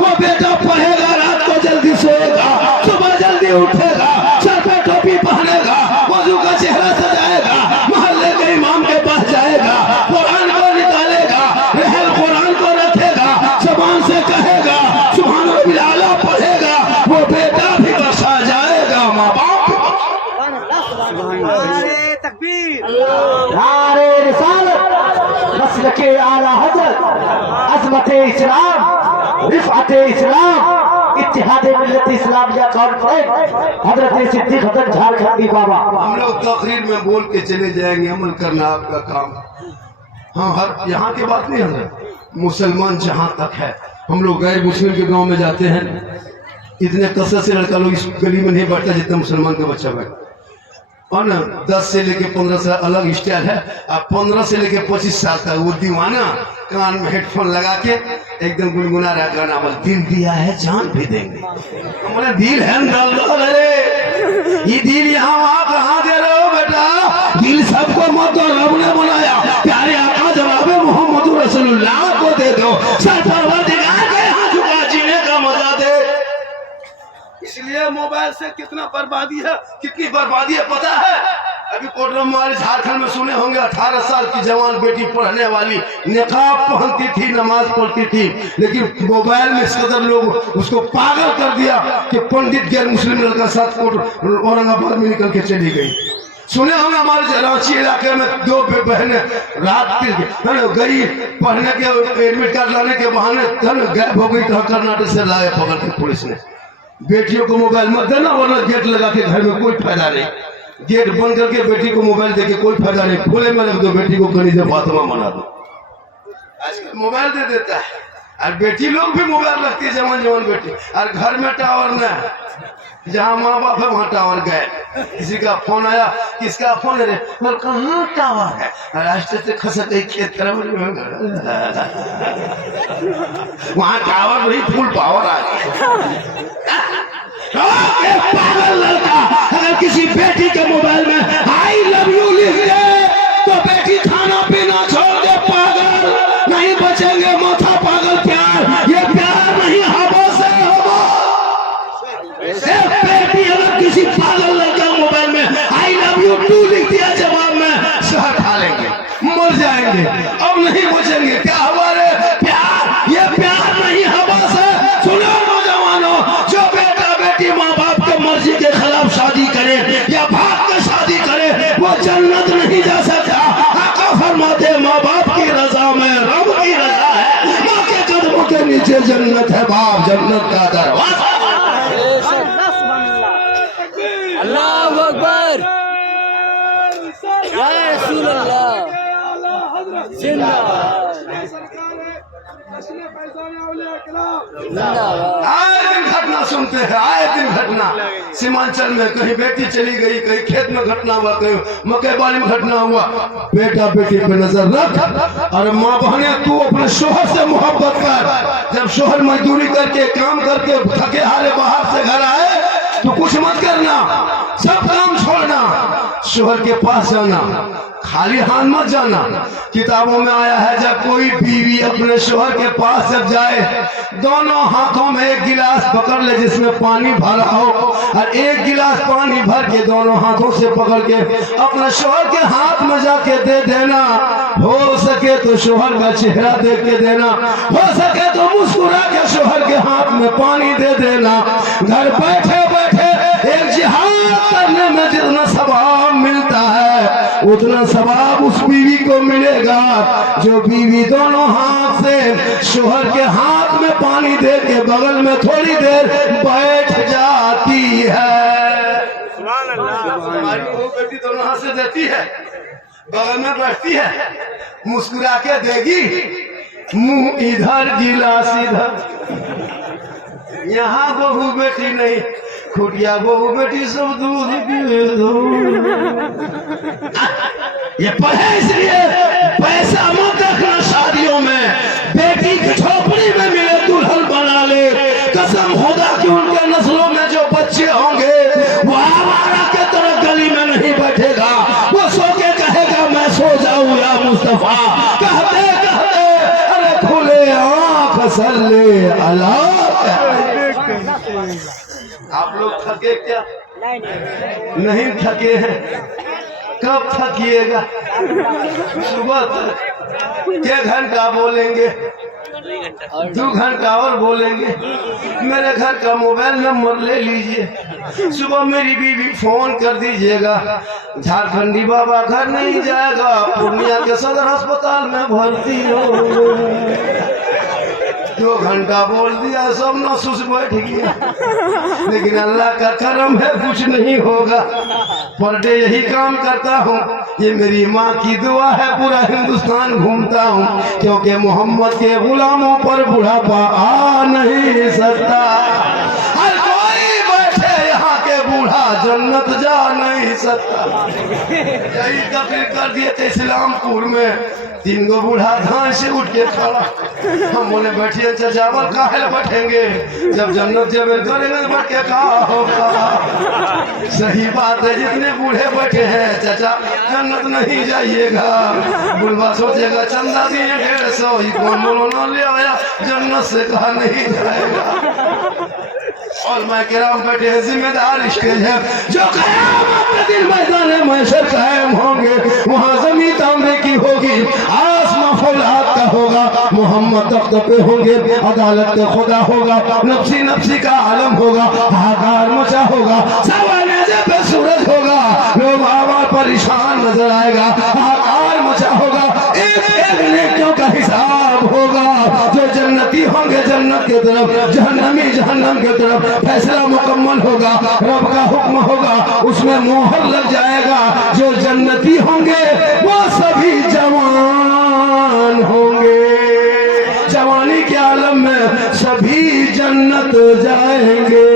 वो बेटा पढ़ेगा, रात को जल्दी सोएगा, सुबह जल्दी उठेगा, सर पे टोपी पहनेगा, वजू का चेहरा सजाएगा, मोहल्ले के इमाम के पास जाएगा, कुरान को निकालेगा, रहल कुरान को रखेगा, जबान से कहेगा सुभान रब्बिल आला पढ़ेगा, वो बेटा भी बख्शा जाएगा। माँ बाप नारे रिसालत, मसलके आला हज़रत, अज़मते इस्लाम, रिफ़अते इस्लाम, इत्तिहादे मिल्लत इस्लामिया कॉन्फ्रेंस, हज़रत सिद्दीक़ हसन झारखंडी बाबा। हम लोग तकरीर में बोल के चले जाएंगे, अमल करना आपका काम। हाँ, हर यहाँ की बात नहीं है, मुसलमान जहाँ तक है, हम लोग गैर मुस्लिम के गांव में जाते हैं, इतने कसरत से लड़का लोग इस गली में नहीं बैठता जितना मुसलमान का बच्चा बैठता। और ना 10 से लेके 15 साल अलग स्टाइल है, अब 15 से लेके 25 साल तक वो दीवाना कान में हेडफोन लगा के एकदम गुनगुना रहा गाना, बोल दिल दिया है जान भी देंगे। हमारे दिल है अरे ये दिल यहाँ वहाँ कहाँ दे रहे हो बेटा? दिल सबको मत दो, रब ने बनाया। प्यारे आका जनाबे मोहम्मद रसूलुल्लाह को दे दो। से कितना बर्बादी है, कितनी बर्बादी है पता है। अभी कोटरम वाले झारखंड में सुने होंगे 18 साल की जवान बेटी पढ़ने वाली निकाब पहनती थी, नमाज पढ़ती थी, लेकिन मोबाइल में इस कदर लोग उसको पागल कर दिया कि पंडित गैर मुस्लिम लड़का साथ औरंगाबाद में निकल के चली गई। सुने होंगे हमारे रांची इलाके में 2 बहनें रात गई पढ़ने के एडमिट कार्ड लाने के बहाने गायब हो गई। तो कर्नाटक से लाए पकड़ के पुलिस ने। बेटियों को मोबाइल मत देना वरना गेट लगा के घर में कोई फायदा नहीं। गेट बंद करके बेटी को मोबाइल देके कोई फायदा नहीं। खुले में रख दो, बेटी को कहीं से फातिमा बना दो। आजकल मोबाइल दे देता है और बेटी लोग भी मोबाइल रखती है, जवान जवान बेटी। और घर में टावर न, जहाँ माँ बाप है वहाँ टावर गए। किसी का फोन आया, किसका फोन है, कहाँ टावर है, रास्ते से खसक गई खेत तरफ, वहाँ टावर नहीं, फुल पावर आ गया। पागल लड़का अगर किसी बेटी के मोबाइल में आई लव यू लिख दे तो बेटी खाना पीना छोड़ दे, पागल नहीं बचेंगे। माथा पागल प्यार, ये प्यार नहीं हवा से होगा। बेटी अगर किसी पागल लड़का मोबाइल में आई लव यू टू लिख दिया जवाब में, शहर खा लेंगे, मर जाएंगे, अब नहीं बचेंगे। क्या हमारे प्यार, ये प्यार नहीं हवा से। सुनो नौजवानों, जो बेटा बेटी माँ बाप के मर्जी के खिलाफ शादी करे या भाग के शादी करे वो जन्नत नहीं जा सकता। आका फरमाते माँ बाप की रजा में रब की रजा है, माँ के कदमों के नीचे जन्नत है, बाप जन्नत का दरवाजा। अल्लाहू अकबर, या रसूल अल्लाह, जिंदाबाद जिंदाबाद। आए दिन घटना सुनते हैं, आए दिन घटना। सीमांचल में कहीं बेटी चली गई, कहीं खेत में घटना हुआ, कहीं मकई बाड़ी में घटना हुआ। बेटा बेटी पे नजर रख। और माँ बहने तू अपने शोहर से मोहब्बत कर। जब शोहर मजदूरी करके काम करके थके हारे बाहर से घर आए तो कुछ मत करना, सब काम छोड़ना, शोहर के पास जाना, खाली हाथ मत जाना। किताबों में आया है जब कोई बीवी अपने शोहर के पास जब जाए, दोनों हाथों में एक गिलास पकड़ ले जिसमें पानी भरा हो, और एक गिलास पानी भर के दोनों हाथों से पकड़ के अपने शोहर के हाथ में जाके दे देना। हो सके तो शोहर का चेहरा देख के देना, हो सके तो मुस्कुरा के शोहर के हाथ में पानी दे देना। घर बैठे बैठे एक जिहाद करने में जितना सवाब मिलता है उतना सवाब उस बीवी को मिलेगा जो बीवी दोनों हाथ से शोहर के हाथ में पानी दे के बगल में थोड़ी देर बैठ जाती है। हमारी बहू बेटी दोनों हाथ से देती है, बगल में बैठती है, मुस्कुरा के देगी, मुंह इधर गिलास इधर। यहाँ बहू बेटी नहीं, खुटिया बहू बेटी सब दूध पिए दो। ये पढ़े इसलिए पैसा मत रखना शादियों में, बेटी की झोपड़ी में मिले दुल्हन बना ले। कसम खुदा कि उनके नस्लों में जो बच्चे होंगे वो आवारा के तरह गली में नहीं बैठेगा, वो सो के कहेगा मैं सो जाऊं या मुस्तफा। कहते कहते अरे खुले आँख सल्ले अला। आप लोग थके क्या? नहीं थके हैं, कब थकिएगा? सुबह तक 1 घंटा बोलेंगे, 2 घंटा और बोलेंगे। मेरे घर का मोबाइल नंबर ले लीजिए, सुबह मेरी बीवी फोन कर दीजिएगा। झारखंडी बाबा घर नहीं जाएगा, पूर्णिया के सदर अस्पताल में भर्ती हो। 2 घंटा बोल दिया, सब नसूस बैठ गया। लेकिन अल्लाह का करम है, कुछ नहीं होगा। पर डे यही काम करता हूँ, ये मेरी माँ की दुआ है। पूरा हिंदुस्तान घूमता हूँ क्योंकि मोहम्मद के गुलामों पर बुढ़ापा आ नहीं सकता। हर कोई बैठे यहाँ के बूढ़ा जन्नत जा नहीं सकता। यही तकरीर कर दिए थे इस्लामपुर में, 3 गो बूढ़ा धान से उठ के खड़ा। हम बोले बैठिए चाचा, पर काहे बैठेंगे, जब जन्नत जब करेंगे बैठ के कहा होगा। सही बात है, जितने बूढ़े बैठे हैं चाचा जन्नत नहीं जाइएगा। बुढ़वा सोचेगा चंदा दिए 150, कौन बोलो ना ले आया, जन्नत से कहा नहीं जाएगा। और मैं किराम बैठे हैं, जिम्मेदार स्टेज है जो क़यामत के दिन मैदान महशर कायम होंगे, वहाँ जमीन तांबे की होगी, आसमां फौलाद का होगा, मोहम्मद तख्त पे होंगे, अदालत पे खुदा होगा, नफ्सी नफ्सी का आलम होगा, हाहाकार मचा होगा, सवाने पे सूरज होगा, लोग आवाज परेशान नजर आएगा, हाहाकार मचा होगा, एक एक नेकियों का हिसाब होगा, जो जन्नती होंगे जन्नत की तरफ, जहन्नमी जहन्नम की तरफ, फैसला मुकम्मल होगा, रब का हुक्म होगा, उसमें मोहर लग जाएगा, जो जन्नती होंगे वो सभी जवान होंगे, जवानी के आलम में सभी जन्नत जाएंगे।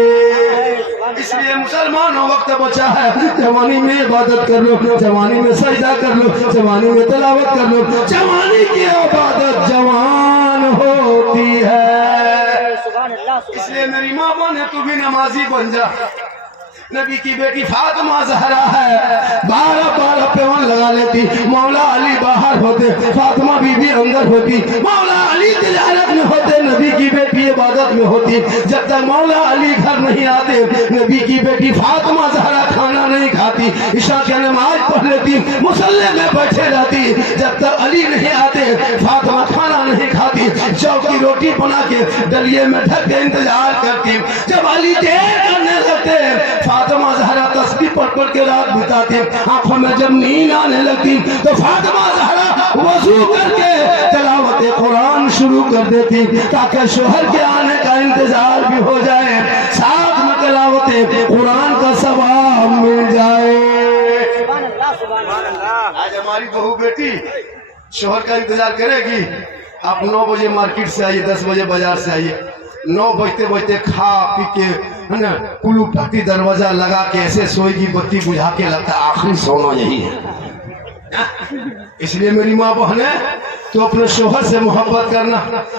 इसलिए मुसलमानों वक्त बचा है, जवानी में इबादत कर लो, जवानी में सजदा कर लो, जवानी में तिलावत कर लो, जवानी की इबादत जवान होती है। इसलिए मेरी माँ बने तू भी नमाजी बन जा। नबी की बेटी फातिमा ज़हरा है, 12 पेवन लगा लेती, मौला अली बाहर होते, फातिमा बीबी अंदर होती, मौला अली तिजारत में होते, नबी की बेटी इबादत में होती। जब तक मौला अली घर नहीं आते, नबी की बेटी फातिमा ज़हरा खाना नहीं खाती, इशा की नमाज पढ़ लेती, मुसल्ले में बैठे रहती। जब तक अली नहीं आते, फातिमा खाना नहीं खाती, जौ की रोटी बना के डलिए में ढक के इंतजार करती। जब अली देर करने लगते, फातिमा ज़हरा तस्बीह पढ़ के रात बिताती, आंखों में जब नींद आने लगती तो फातिमा ज़हरा वजू करके तिलावत कुरान शुरू कर देती, ताकि शोहर के आने का इंतजार भी हो जाए, साथ में तिलावत कुरान का सवाब मिल जाए। आज हमारी बहू बेटी शोहर का इंतजार करेगी। आप 9 बजे मार्केट से आइए, 10 बजे बाजार से आइए, 9 बजते बजते खा पी के है ना कुलू पट्टी दरवाजा लगा के ऐसे सोएगी, बत्ती बुझा के, लगता है आखिरी सोना यही है। इसलिए मेरी माँ बहने, तो अपने शोहर से मोहब्बत करना,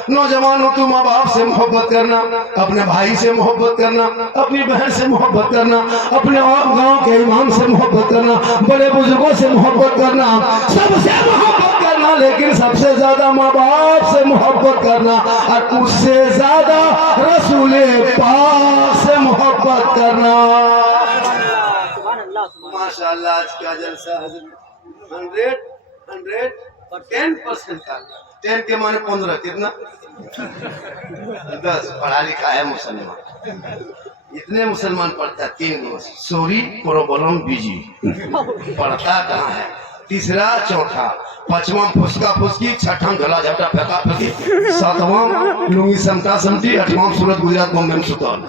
नौजवान हो तो माँ बाप से मोहब्बत करना, अपने भाई से मोहब्बत करना, अपनी बहन से मोहब्बत करना, अपने गांव के इमाम से मोहब्बत करना, बड़े बुजुर्गों से मोहब्बत करना, सबसे मोहब्बत करना, लेकिन सबसे ज्यादा माँ बाप से मोहब्बत करना, और उससे ज्यादा रसूल पाक से मोहब्बत करना। माशाअल्लाह आज क्या जलसा है। 110% का 10 के माने 15 कितना 10 पढ़ा लिखा है मुसलमान। इतने मुसलमान पढ़ता है 3 सॉरी प्रॉब्लम बीजी पढ़ता कहाँ है, तीसरा चौथा पांचवा फुसका फुसकी, छठा गला झपटा फेंका फेंकी, सातवां लुंगी समटा समटी, 8वां सूरत गुजरात बॉम्बे में सुतल।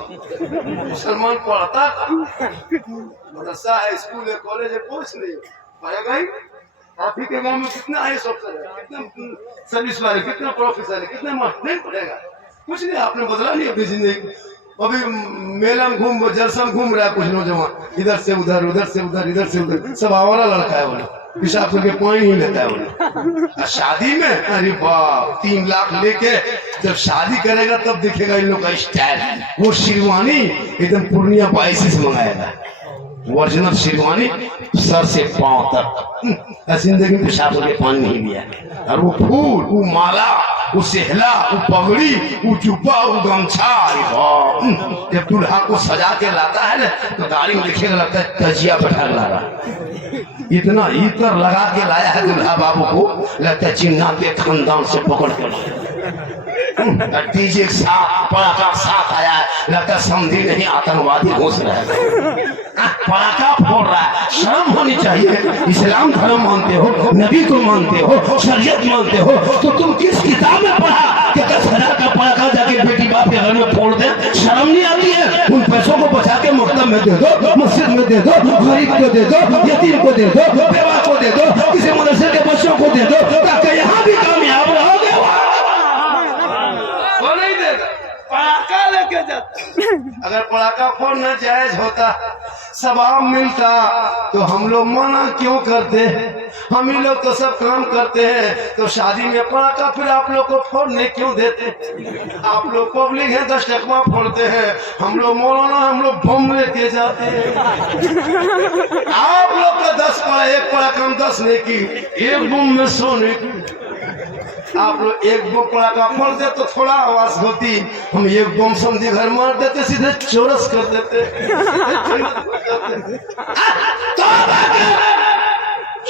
मुसलमान पढ़ता मदरसा है, स्कूल है, कॉलेज है, कुछ नहीं पढ़ेगा ही। आप ही के गांव में कितना है अफसर है, कितने सर्विस वाले, कितना प्रोफेसर है, कितने मास्टर, नहीं पढ़ेगा कुछ नहीं। आपने बदला नहीं अपनी जिंदगी। अभी मेला में घूम जलसा में घूम रहा है कुछ नौजवान, इधर से उधर, उधर से उधर, इधर से उधर, सब आवारा लड़का है बोले, पेशाब करके पानी ही लेता है बोले। शादी में अरे बाप 3 लाख लेके जब शादी करेगा तब दिखेगा इन लोग का स्टाइल। वो शेरवानी एकदम पूर्णिया 22 से मंगाएगा, ओरिजिनल शेरवानी सर से पांव तक, जिंदगी में पेशाब करके पानी नहीं लिया। और वो फूल, वो माला, वो सेहला, वो पगड़ी, वो जुब्बा, वो गमछा, जब दूल्हा को सजा के लाता है ना तो गाड़ी में लिखेगा लगता है तजिया बैठा ला रहा। इतना इतर लगा के लाया है दूल्हा बाबू को, लगता है जिन्नात के खानदान से पकड़ के डीजे साथ पड़ाका साथ आया, लगता समझी नहीं आतंकवादी घुस रहा है, पड़ाका फोड़ रहा है। शर्म होनी चाहिए। इस्लाम धर्म मानते हो, नबी को मानते हो, शरीयत मानते हो, तो तुम किस किताब में पढ़ा कि 10,000 का पड़ाका जाके बेटी बाप के घर में फोड़ दे? शर्म नहीं आती है? उन पैसों को बचा के मकतब में दे दो, मस्जिद में दे दो, गरीब को दे दो, यतीम को दे दो, बेवा को दे दो, किसी मदरसे के बच्चों को दे दो, ताकि यहाँ भी कामयाब रहोगे। वो नहीं देगा, पड़ाका लेके जाता। अगर पड़ाका फोड़ना जायज होता, सवाब मिलता, तो हम लोग मना क्यों करते? हम ही लोग तो सब काम करते हैं, तो शादी में पड़ाका फिर आप लोग को फोड़ने क्यों देते? आप लोग पब्लिक है 10 टकमा फोड़ते हैं, हम लोग मौलाना, हम लोग बम लेके जाते हैं। आप लोग का 10 पड़ा, एक पड़ाका 10 ने की, एक बम में 100 ने की। आप लोग एक बम पड़ाका फोड़ दे तो थोड़ा आवाज होती, हम एक बम समझे घर मार देते, सीधे चोरस कर देते।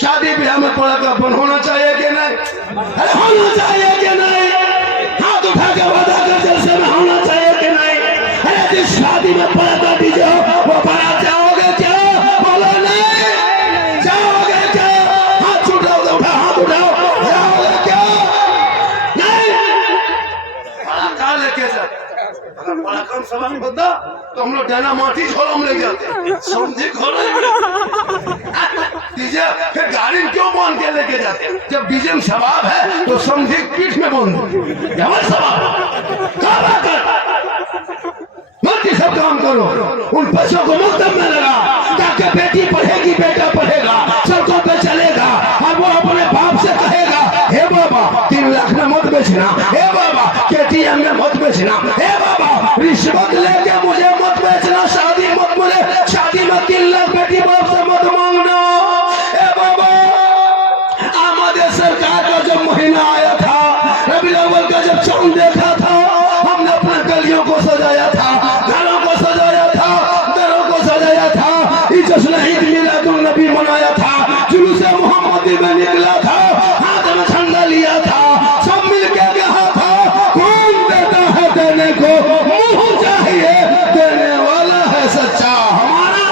शादी ब्याह में पड़ाका बंद होना चाहिए कि नहीं? अरे होना चाहिए कि नहीं? हाथ उठा के वादा कर जैसे में होना चाहिए कि नहीं? अरे जिस शादी में पड़ाका डीजे हो वो बारात जाओगे क्या? बोलो नहीं जाओगे क्या? हाथ उठाओ तो उठा, हाथ उठाओ, जाओगे क्या? पड़ाका लेके जाते, अगर पड़ाका में सामान होता तो हम लोग डायना माटी झोला में ले जाते, समझे खोले डीजे। फिर गाड़ी में क्यों बांध के लेके जाते? जब डीजे में सवाब है तो समझे पीठ में बांध मत सब काम करो, उन पैसों को मुफ्त में लगा ताकि बेटी पढ़ेगी, बेटा पढ़ेगा, सड़कों पे चलेगा और वो अपने बाप से कहेगा, हे बाबा 3 लाख में मत बेचना, हे बाबा KTM में मत बेचना, हे बाबा रिश्वत लेके मुझे मत बेचना, शादी मत मुझे शादी में 3 लाख बेटी बाप से मत मांगना। हे बाबा आमद सरकार का जब महीना आया था, रबी अव्वल का जब चांद देखा था, हमने अपने गलियों को सजाया था, घरों को सजाया था, दरों को सजाया था, जश्न ईद मिलादुन नबी मनाया था, जुलूस मोहम्मदी में निकला था, हाथ में झंडा लिया था, सब मिलके कहा था कौन देता है देने को, मुंह चाहिए देने वाला है सच्चा हमारा।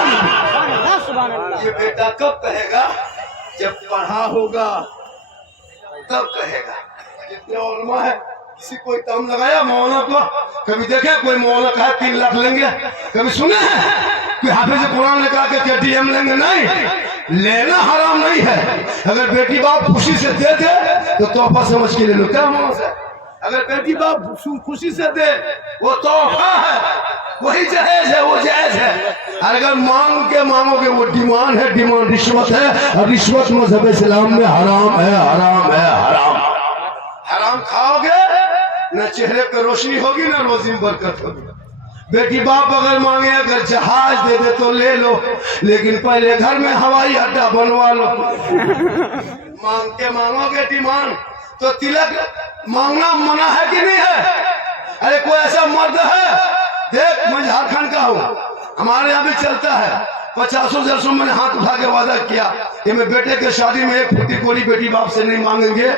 ये बेटा कब कहेगा? जब पढ़ा होगा तब कहेगा। जितने उलमा है किसी कोई तम लगाया मौलाना को? कभी देखे कोई मौलाना कहा 3 लाख लेंगे? कभी सुने हैं कोई हाफिज कुरान ने कहा कि KTM लेंगे? नहीं, लेना हराम नहीं है। अगर बेटी बाप खुशी से दे दे तो तोहफा समझ के ले लो, क्या मौत है? अगर बेटी बाप खुशी से दे वो तोहफा है, वही जायज है, वो जायज है। और अगर मांग के मांगोगे वो डिमांड है, डिमांड रिश्वत है, और रिश्वत मजहब इस्लाम में हराम है, हराम है, हराम। हराम खाओगे न चेहरे पे रोशनी होगी न रोजी में बरकत होगी। बेटी बाप अगर मांगे अगर जहाज दे दे तो ले लो, लेकिन पहले घर में हवाई अड्डा बनवा लो। मांग के मांगोगे डिमांड तो तिलक मांगना मना है कि नहीं है? अरे कोई ऐसा मर्द है, देख मैं झारखंड का हूँ, हमारे यहाँ भी चलता है, 50 वर्षों मैंने हाथ उठा के वादा किया कि मैं बेटे के शादी में 1 फुटी कोरी बेटी बाप से नहीं मांगेंगे,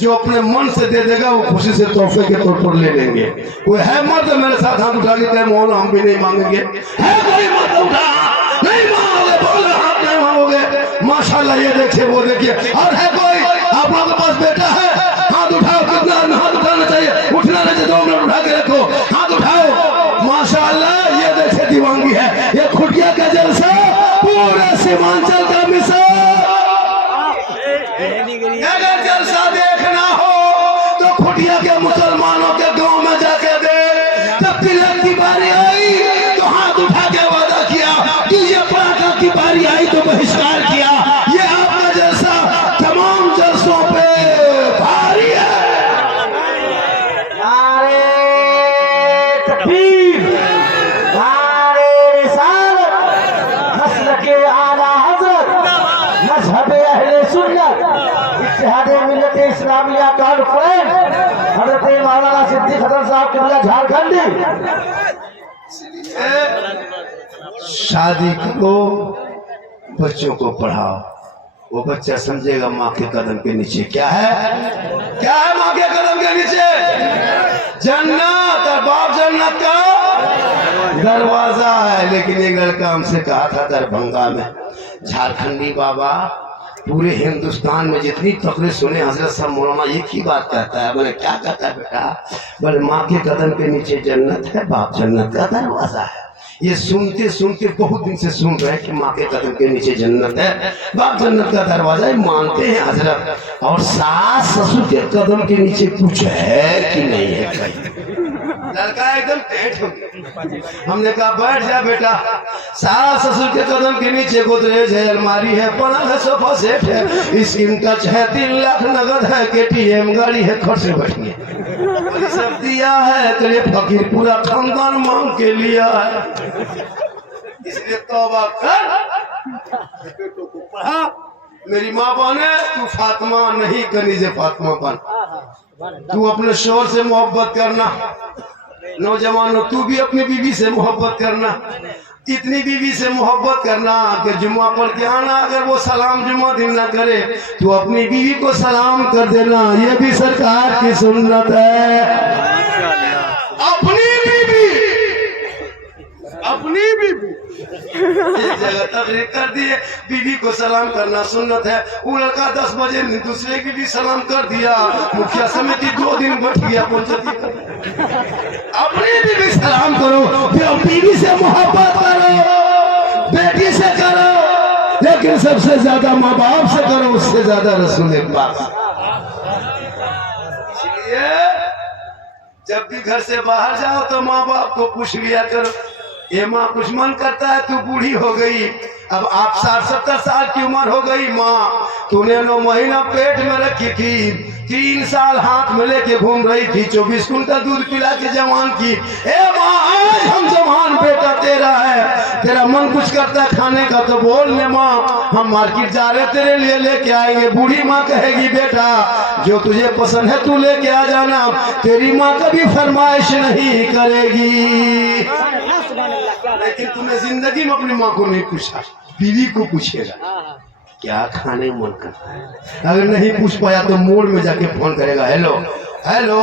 जो अपने मन से दे देगा वो खुशी से तोहफे के तौर पर ले लेंगे। कोई है मर्द मेरे साथ हाथ उठा के कहे मोहन हम भी नहीं मांगेंगे? है कोई मर्द उठा? नहीं मांगोगे, बोल हाथ नहीं मांगोगे। माशाल्लाह ये देखिए वो देखिए। और है कोई आप लोगों के पास बेटा है? हाथ उठाओ। कितना हाथ उठाना चाहिए? उठना नहीं चाहिए, 2 मिनट उठा के रखो, हाथ उठाओ। माशाल्लाह ये देखिए दीवानगी है, ये खुटिया का जलसा पूरे सीमांचल का मिसाल। अगर जलसा देखना हो तो खुटिया के मुसलमानों के गांव में जाके देख। जब तिलक की बारी आई तो हाथ उठा के वादा किया, डीजे पड़ाका की बारी आई तो बहिष्कार किया। ये आपका जलसा तमाम जलसों पे भारी है। नारे तकबीर, नारे रिसालत, मसलके आला हज़रत, मज़हब अहले सुन्नत, इत्तेहादे मिल्लत इस्लामिया कॉन्फ्रेंस, हज़रत मौलाना सिद्दीक हसन साहब किबला झारखंडी। शादी करो, बच्चों को पढ़ाओ, वो बच्चा समझेगा माँ के कदम के नीचे क्या है, क्या है माँ के कदम के नीचे? जन्नत। और बाप जन्नत का दरवाजा है। लेकिन एक लड़का हमसे कहा था दरभंगा में, झारखंडी बाबा पूरे हिंदुस्तान में जितनी तकरीर सुने हजरत साहब मौलाना एक ही बात कहता है। मैंने क्या कहता है बेटा? बोले माँ के कदम के नीचे जन्नत है, बाप जन्नत का दरवाजा है। ये सुनते सुनते बहुत दिन से सुन रहे हैं कि माँ के कदम के नीचे जन्नत है, बाप जन्नत का दरवाजा है, मानते हैं हजरत। और सास ससुर के कदम के नीचे कुछ है कि नहीं है? कहीं लड़का एकदम टेढ़ हो गया। हमने कहा बैठ जा बेटा, सास ससुर के कदम के नीचे गोदरेज है, अलमारी है, पलंग है, सोफा सेट है, स्क्रीन टच है, 3 लाख नगद है, KTM गाड़ी है, खर्च से बैठिए सब दिया है। कले फकीर पूरा खानदान मांग के लिया है, इसलिए तौबा कर, बेटों को पढ़ा, मेरी माँ बने तू फातिमा नहीं कनीज़े फातिमा बन। तू अपने शोहर से मोहब्बत करना, नौजवानों तू भी अपनी बीवी से मोहब्बत करना। इतनी बीवी से मोहब्बत करना कि जुम्मा पढ़ के आना, अगर वो सलाम जुम्मा दिन ना करे तो अपनी बीवी को सलाम कर देना। ये भी सरकार की सुन्नत है। अपनी बीवी एक जगह तकरीर कर दिए, बीवी को सलाम करना सुन्नत है। वो लड़का 10 बजे दूसरे की भी सलाम कर दिया, मुखिया समिति 2 दिन बैठ गया पंचायती। अपनी बीवी सलाम करो, बीवी से मोहब्बत करो, बेटी से करो, लेकिन सबसे ज्यादा माँ बाप से करो, उससे ज्यादा रसूल पाक। इसलिए जब भी घर से बाहर जाओ तो माँ बाप को पूछ लिया करो, ये माँ कुछ मन करता है, तू बूढ़ी हो गई, अब आप 60-70 साल की उम्र हो गई माँ, तूने 9 महीना पेट में रखी थी, 3 साल हाथ में लेके घूम रही थी, 24 कुंटल दूध पिला के जवान की। ए माँ, आज हम जवान बेटा तेरा है, तेरा मन कुछ करता है खाने का तो बोल ले माँ, हम मार्केट जा रहे तेरे लिए लेके आएंगे। बूढ़ी माँ कहेगी बेटा जो तुझे पसंद है तू लेके आ जाना, तेरी माँ कभी फरमाइश नहीं करेगी। लेकिन तूने जिंदगी में अपनी माँ को नहीं पूछा, बीवी को पूछेगा क्या खाने मन करता है। अगर नहीं पूछ पाया तो मोड़ में जाके फोन करेगा, हेलो हेलो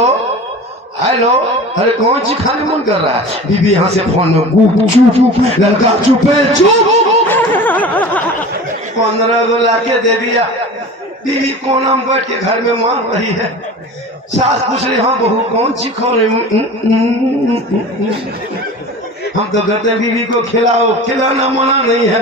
हेलो, अरे कौन सी खाने मन कर रहा है। बीवी यहाँ से फोन में चुप, लड़का चुप है, चुप। 15 गो लाके दे दिया, बीवी कोना में बैठ के घर में मार रही है। सास पूछ रही, हाँ बहू कौन सी खा रही। हम तो कहते हैं बीवी को खिलाओ, खिलाना मना नहीं है,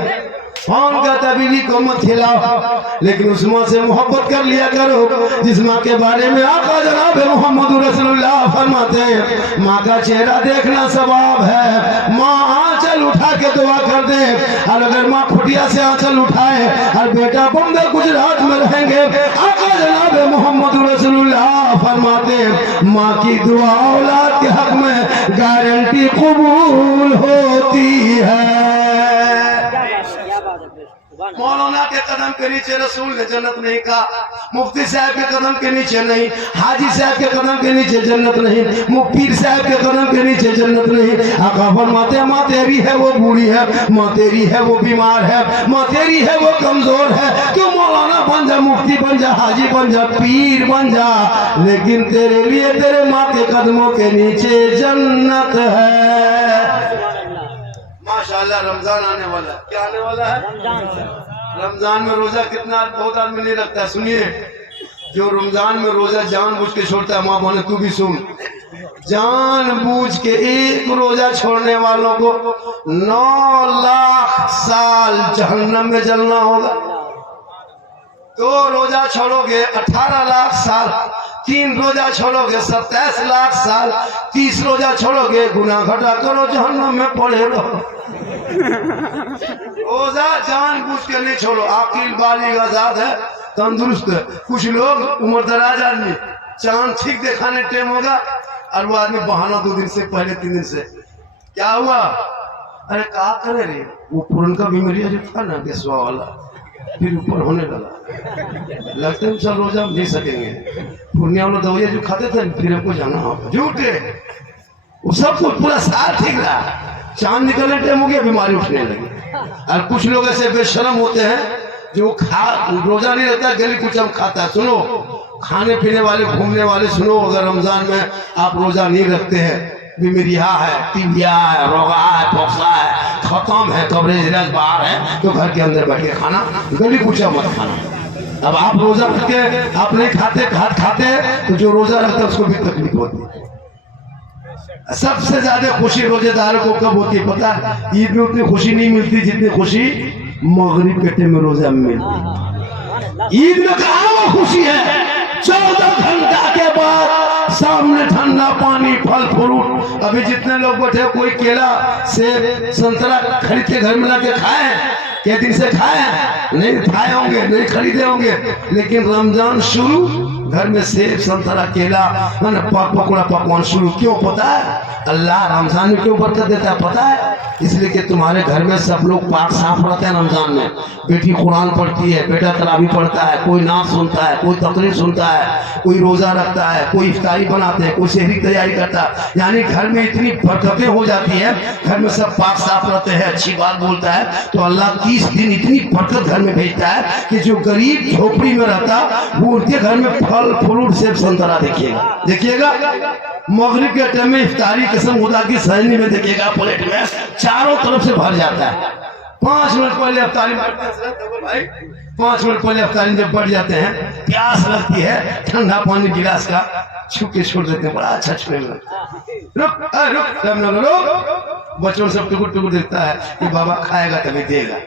कौन कहता बीवी को मत खिलाओ, लेकिन उस माँ से मोहब्बत कर लिया करो जिस माँ के बारे में आका जनाब मोहम्मद रसूलुल्लाह फरमाते हैं माँ का चेहरा देखना सवाब है। माँ आंचल उठा के दुआ कर दे, और अगर माँ खुटिया से आंचल उठाए और बेटा बम्बे गुजरात में रहेंगे, आका जनाब मोहम्मद रसूलुल्लाह फरमाते हैं माँ की दुआ औलाद के हक में गारंटी कबूल होती है। मौलाना के कदम के नीचे रसूल ने जन्नत नहीं कहा, मुफ्ती साहब के कदम के नीचे नहीं, हाजी साहब के कदम के नीचे जन्नत नहीं, मुफ्ती साहब के कदम के नीचे जन्नत नहीं। आका फरमाते माँ तेरी है वो बूढ़ी है, माँ तेरी है वो बीमार है, माँ तेरी है वो कमजोर है, तू मौलाना बन जा, मुफ्ती बन जा, हाजी बन जा, पीर बन जा, लेकिन तेरे लिए तेरे माँ के कदमों के नीचे जन्नत है। माशाल्लाह रमजान आने वाला है, क्या आने वाला है? रमजान में रोजा कितना बहुत आदमी नहीं रखता है। सुनिए, जो रमजान में रोजा जानबूझ के छोड़ता है, माँ बहने तू भी सुन, जानबूझ के एक रोजा छोड़ने वालों को 9 लाख साल जहन्नम में जलना होगा। 2 रोजा छोड़ोगे 18 लाख साल, 3 रोजा छोड़ोगे 27 लाख साल, 30 रोजा छोड़ोगे गुनाह घटा करो जहन्नम में पड़े रहो। रोजा जानबूझ के नहीं छोड़ो, आकिल बालिग आजाद है, तंदुरुस्त है। कुछ लोग उम्र दराज आदमी, चांद ठीक दिखाने टाइम होगा और वो आदमी बहाना 2 दिन से पहले 3 दिन से क्या हुआ, अरे क्या करे रे, वो पुरनका बीमारी जो था ना गैसवा वाला फिर ऊपर होने लगा, लगता है सब रोजा हम नहीं सकेंगे। पूर्णिया वाला दवाइयाँ जो खाते थे फिर हमको जाना होगा, झूठे वो सब कुछ पूरा साल ठीक रहा, चांद निकलने टाइम हो गया बीमारी उठने लगी। और कुछ लोग ऐसे बेशरम होते हैं जो रोजा नहीं रहता, गली कुछ हम खाता है। सुनो, खाने पीने वाले घूमने वाले सुनो, अगर रमजान में आप रोजा नहीं रखते हैं, बीमारिया है, टीबिया है, रोगा है, फोक्सा है, खत्म है, कवरेज बाहर है, तो घर के अंदर बैठ के खाना, गली कुचा मत खाना। अब आप रोजा रख के आप नहीं खाते तो जो रोजा रखता है उसको भी तकलीफ होती है। सबसे ज्यादा खुशी रोजेदारों को कब होती है पता है? ईद में उतनी खुशी नहीं मिलती जितनी खुशी मगरिब के टाइम में रोजा में मिलती। ईद में कहाँ वो खुशी है? 14 घंटा के बाद सामने ठंडा पानी, फल फ्रूट। अभी जितने लोग बैठे, कोई केला सेब संतरा खरीद के घर में लाके खाए, क्या दिन से खाए नहीं, खाए होंगे नहीं, खरीदे होंगे, लेकिन रमजान शुरू घर में सेब संतरा केला पकौड़ा पकवान शुरू। क्यों पता है? अल्लाह रमजान में क्यों बरकत देता है पता है? इसलिए कि तुम्हारे घर में सब लोग पाक साफ रहते हैं रमजान में। बेटी कुरान पढ़ती है, बेटा तरावी पढ़ता है, कोई नाच सुनता है, कोई तकरीर सुनता है, कोई रोज़ा रखता है, कोई इफ्तारी बनाते हैं, कोई शहरी तैयारी करता है। यानी घर में इतनी बरकतें हो जाती है, घर में सब पाक साफ रहते हैं, अच्छी बात बोलता है, तो अल्लाह 30 दिन इतनी बरकत घर में भेजता है कि जो गरीब झोपड़ी में रहता वो उनके घर में फल फ्रूट सेब संतरा देखिएगा मगरिब के टाइम में इफ्तारी कसम खुदा की सहनी में देखिएगा प्लेट में चारों तरफ से भर जाता है। 5 मिनट पहले इफ्तारी भाई 5 मिनट पहले इफ्तारी जब बढ़ जाते हैं, प्यास लगती है, ठंडा पानी गिलास का छू के छोड़ देते हैं, बड़ा अच्छा छुएगा। रुक टाइम रुक, बच्चों सब टुकुर टुकुर देखता है कि बाबा खाएगा तभी देगा।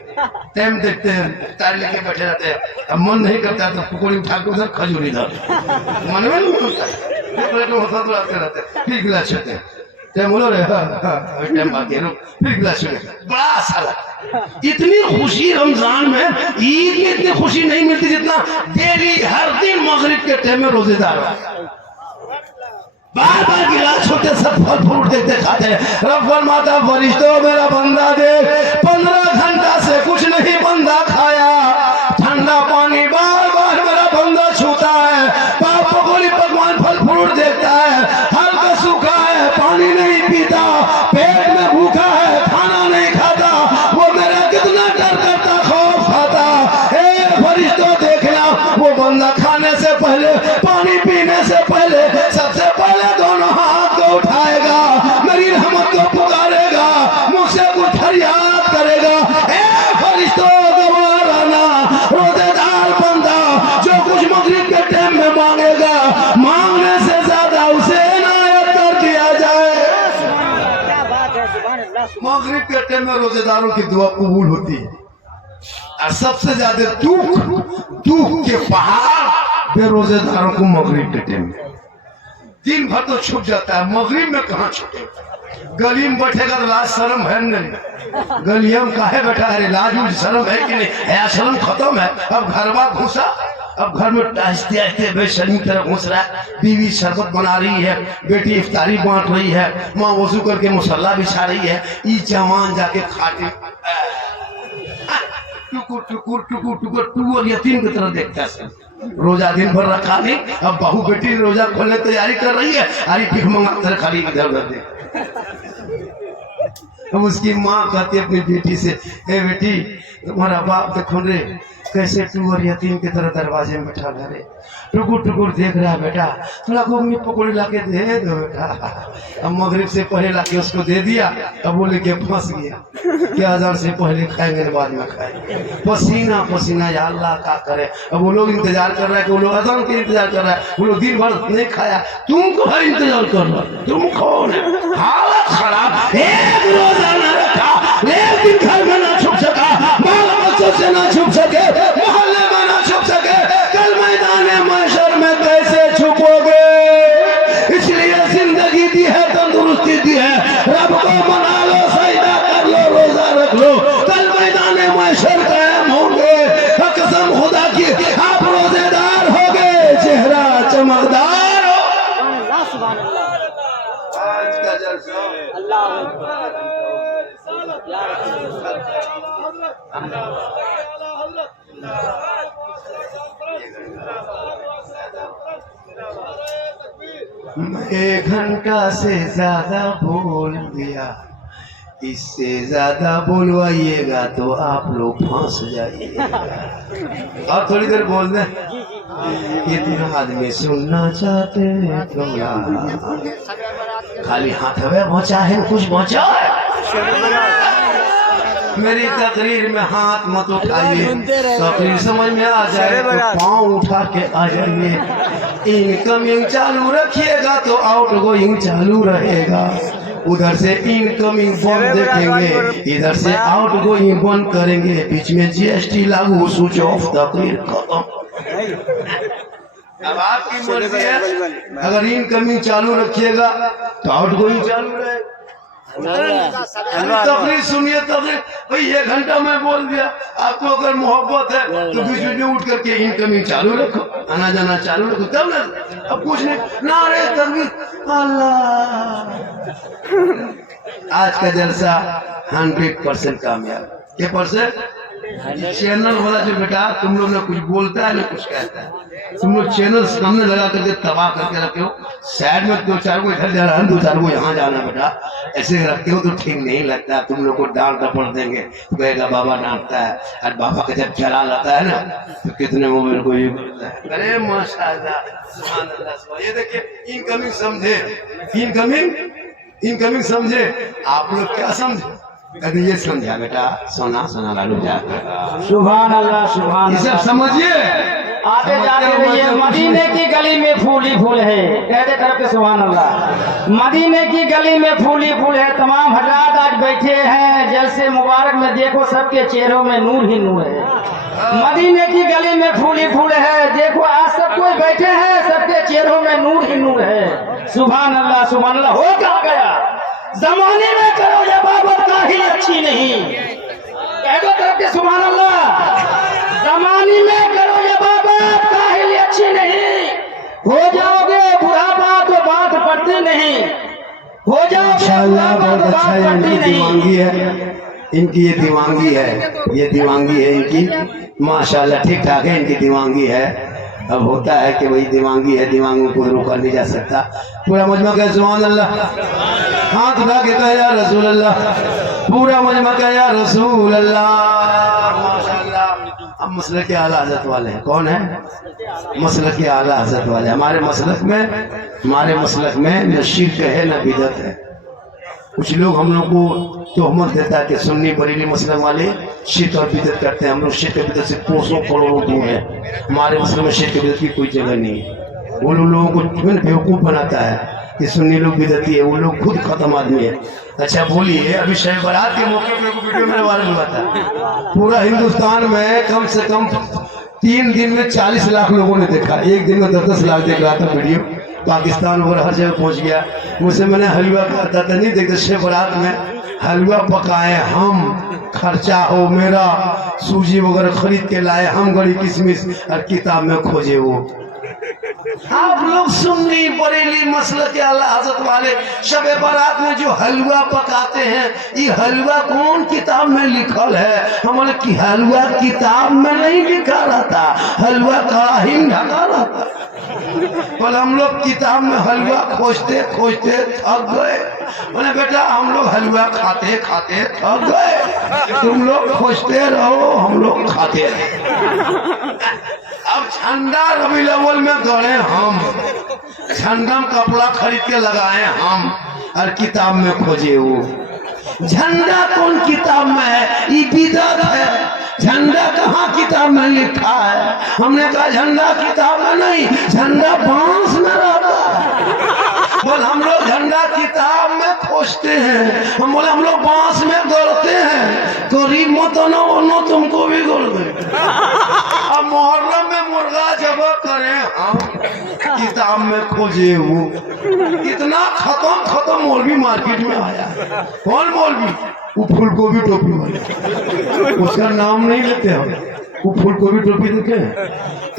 टाइम देखते हैं, इफ्तार लेके बैठे रहते हैं, अब मन नहीं करता तो पकौड़ी उठा के उधर खजूर इधर मन में नहीं होता रहते, फिर गिलास छूते टाइम बोलो रे टाइम बाकी रुक, फिर गिलास छूते, बड़ा अच्छा लगता। इतनी खुशी रमजान में ईद में इतनी खुशी नहीं मिलती जितना डेली हर दिन मगरिब के टाइम में रोजेदार बार बार गिलास छोटे सब फल फ्रूट देते खाते हैं। रब फरमाता फरिश्तों मेरा बंदा देख 15 घंटा से कुछ नहीं बंदा खाया, ठंडा पानी बार बार मेरा बंदा छूता है, पाप पकौड़ी पकवान फल फ्रूट देखता है, हल्का सूखा है पानी नहीं पीता, पेट में भूखा है खाना नहीं खाता, वो मेरा कितना डर करता खौफ खाता। ए फरिश्तों देखना वो बंदा खाने से पहले पानी पीने से पहले सबसे पहले दोनों हाथ को उठाएगा, मेरी रहमत को पुकारेगा, मुझसे कुछ फरियाद करेगा। ए फरिश्तों गवाराना रोजेदार बंदा जो कुछ मगरिब के टाइम में मांगेगा, मांगने से ज्यादा उसे इनायत कर दिया जाए। मगरिब के टाइम में रोजेदारों की दुआ कबूल होती है, और सबसे ज्यादा दुख के पहाड़ बेरोजेदारों को मगरिब के टाइम में। दिन भर तो छुप जाता है, मगरिब में कहाँ छुपे? गली में बैठेगा तो लाज शर्म है नहीं, गलिया में काहे बैठा है, लाज शर्म है कि नहीं है? शर्म खत्म है। अब घरवा घुसा, अब घर में आहिस्ते आहिस्ते बेशर्मी तरह घुस रहा है, बीवी शरबत बना रही है, बेटी इफ्तारी बांट रही है, माँ वजू करके मुसल्ला बिछा रही है, ये जवान जाके खाटे टुकुर टुकुर टुकुर टुकुर टुकुर यतीम की तरह देखता है। रोजा दिन भर रखा नहीं, अब बहू बेटी रोजा खोलने तैयारी कर रही है, अरे भीख मंगा खाली इधर उधर दे। अब उसकी माँ कहती है अपनी बेटी से, ए बेटी तुम्हारा बाप देखो रे कैसे टूअर यतीम की तरह दरवाजे में बैठा घरे टुकुर टुकुर देख रहा है, बेटा थोड़ा घूमनी पकौड़ी ला के दे दो बेटा। अब मगरिब से पहले ला के उसको दे दिया, अब वो लेके फंस गया कि अज़ान से पहले खाएंगे बाद में खाएंगे। पसीना पसीना, या अल्लाह का करे। अब वो लोग इंतजार कर रहा है कि वो लोग अज़ान के इंतजार कर रहा है, वो लोग दिन भर नहीं खाया, तुम को है इंतजार कर रहा, तुम कौन है? हालत खराब, एक रोजा ना रखा, लेकिन घर में ना छुप सका, बाल बच्चों से ना छुप सके, मोहल्ले में ना छुप सके, कल मैदान महशर में कैसे छुपोगे? इसलिए जिंदगी दी है, तंदुरुस्ती दी है, रब को मना लो, सजदा कर लो, रोजा रख लो, कल मैदान महशर कायम होंगे। कसम खुदा की आप रोजेदार होगे, चेहरा चमकदार हो। आज का जलसा एक घंटा से ज्यादा बोल दिया, इससे ज्यादा बोलवाइएगा तो आप लोग फंस जाइएगा। और थोड़ी देर बोल दें, कितने आदमी सुनना चाहते हैं खाली हाथ में पहुंचा है, कुछ पहुंचा है। मेरी तकरीर में हाथ मत उठाइए, तकरीर समझ में आ जाए तो पाँव उठा के आ जाइए। इनकमिंग चालू रखिएगा तो आउट गोइंग चालू रहेगा। उधर से इनकमिंग बंद देखेंगे, इधर से आउट गोइंग बंद करेंगे, बीच में जीएसटी लागू, स्विच ऑफ, तकरीर खत्म। अब आपकी मर्जी है, अगर इनकमिंग चालू रखिएगा तो आउट गोइंग चालू रहेगा। तकरीर सुनिए, तकरीर भाई 1 घंटा में बोल दिया, आपको अगर मोहब्बत है तो बीच में उठ करके इनकमिंग चालू रखो, आना जाना चालू रखो, तब ना अब कुछ नहीं, नारे तकबीर अल्लाह आज का जलसा 100% कामयाब। क्या परसेंट? चैनल वाला जो बेटा तुम लोग ना कुछ बोलता है ना कुछ कहता है, तुम लोग चैनल सामने लगा करके तबाह करके रखे हो। साइड में 2-4 को इधर जा रहा है, 2-4 को यहाँ जाना बेटा, ऐसे रखते हो तो ठीक नहीं लगता। तुम लोग को डांट डपड़ देंगे तो कहेगा बाबा डांटता है। और बाबा का जब चला लाता है ना तो कितने मोबाइल को ये बोलता है, अरे माशाल्लाह सुभान अल्लाह। ये देखिए इनकमिंग समझे, इनकमिंग समझे। आप लोग क्या समझे? कभी ये समझा बेटा, सोना सोना लालू जाकर सुभान अल्लाह सुभान ये सब अल्लाह। समझिए। आगे जाके रहिए, मदीने की गली में फूल ही फूल है, कहते करके सुभान अल्लाह। मदीने की गली में फूल ही फूल है, तमाम हजरात आज बैठे हैं जलसे मुबारक में, देखो सबके चेहरों में नूर ही नूर है। मदीने की गली में फूल ही फूल है, देखो आज सब कोई बैठे हैं, सबके चेहरों में नूर ही नूर है। सुभान अल्लाह सुभान अल्लाह। हो क्या गया जमाने में करो ये बाबत काहिल अच्छी नहीं, कहते करके सुभान अल्लाह। जमाने में करो ये बाबत काहिल अच्छी नहीं, हो जाओगे बुढ़ापा तो बात पड़ती नहीं, हो जाओगे माशाल्लाह बहुत बुढ़ापा तो अच्छा है। बात पड़ती इनकी नहीं। दिमागी है, इनकी ये दिमागी है, ये दिमागी है इनकी माशाल्लाह ठीक ठाक है, इनकी दिमागी है। अब होता है कि वही दिमागी है, दिमाग में कुछ रोका नहीं जा सकता। पूरा मजमा कहे सुभान अल्लाह, हाथ उठा के कहे या रसूल अल्लाह, पूरा मजमा कहे या रसूल अल्लाह माशाल्लाह। हम मसलक के आला हज़रत वाले हैं। कौन है? मसलक के आला हज़रत वाले। हमारे मसलक में न शिर्क है न बिदअत है। कुछ लोग हम लोग को तोहमत देता है कि सुन्नी बरेली मसलक वाले शिर्क और बिदअत करते हैं। हम लोग शिर्क और बिदअत से कोसों करोड़ों दूर है। हमारे मसलक में शिर्क और बिदअत की कोई जगह नहीं है। वो लोगों को बेवकूफ़ बनाता है कि सुन्नी लोग बिदअती है, वो लोग खुद खत्म आदमी है। अच्छा बोलिए, अभी शब बारात के मौके पर वीडियो मेरे वायरल हुआ था। पूरा हिंदुस्तान में कम से कम 3 दिन में 40 लाख लोगों ने देखा, एक दिन में 10-10 लाख देख रहा था वीडियो। पाकिस्तान वगैरह हर जगह पहुंच गया। मुझसे मैंने हलवा खाता था, नहीं देखते शब बारात में हलवा पकाए हम, खर्चा हो मेरा, सूजी वगैरह खरीद के लाए हम, गड़ी किशमिश और किताब में खोजे वो। आप लोग सुन्नी बरेली मसलक के आला हज़रत वाले शब बारात में जो हलवा पकाते हैं, ये हलवा कौन किताब में लिखल है? हमारे की हलवा किताब में नहीं लिखा रहता, हलवा काहिन ढका रहता। पर हम लोग किताब में हलवा खोजते खोजते थक गए। बोले बेटा हम लोग हलवा खाते खाते थक गए, तुम लोग खोजते रहो हम लोग खाते रहे। अब झंडा रबीउल अव्वल में गड़े हम, झंडा में कपड़ा खरीद के लगाए हम और किताब में खोजे वो। झंडा कौन किताब में है? ये बिदअत है। झंडा कहाँ किताब में लिखा है? हमने कहा झंडा किताब में नहीं, झंडा बांस में रहता है। बोल हम लोग झंडा किताब में खोजते हैं, हम बोले हम लोग बांस में गड़ते हैं। गरीब मत न तुमको भी गड़ गए। अब मुहर्रम में मुर्गा जब करें हम, किताब में खोजे वो। इतना खत्म मौलवी मार्केट में आया। कौन मौलवी? वो फूलगोभी टोपी वाले, उसका नाम नहीं लेते हम। वो फूलगोभी टोपी देखे,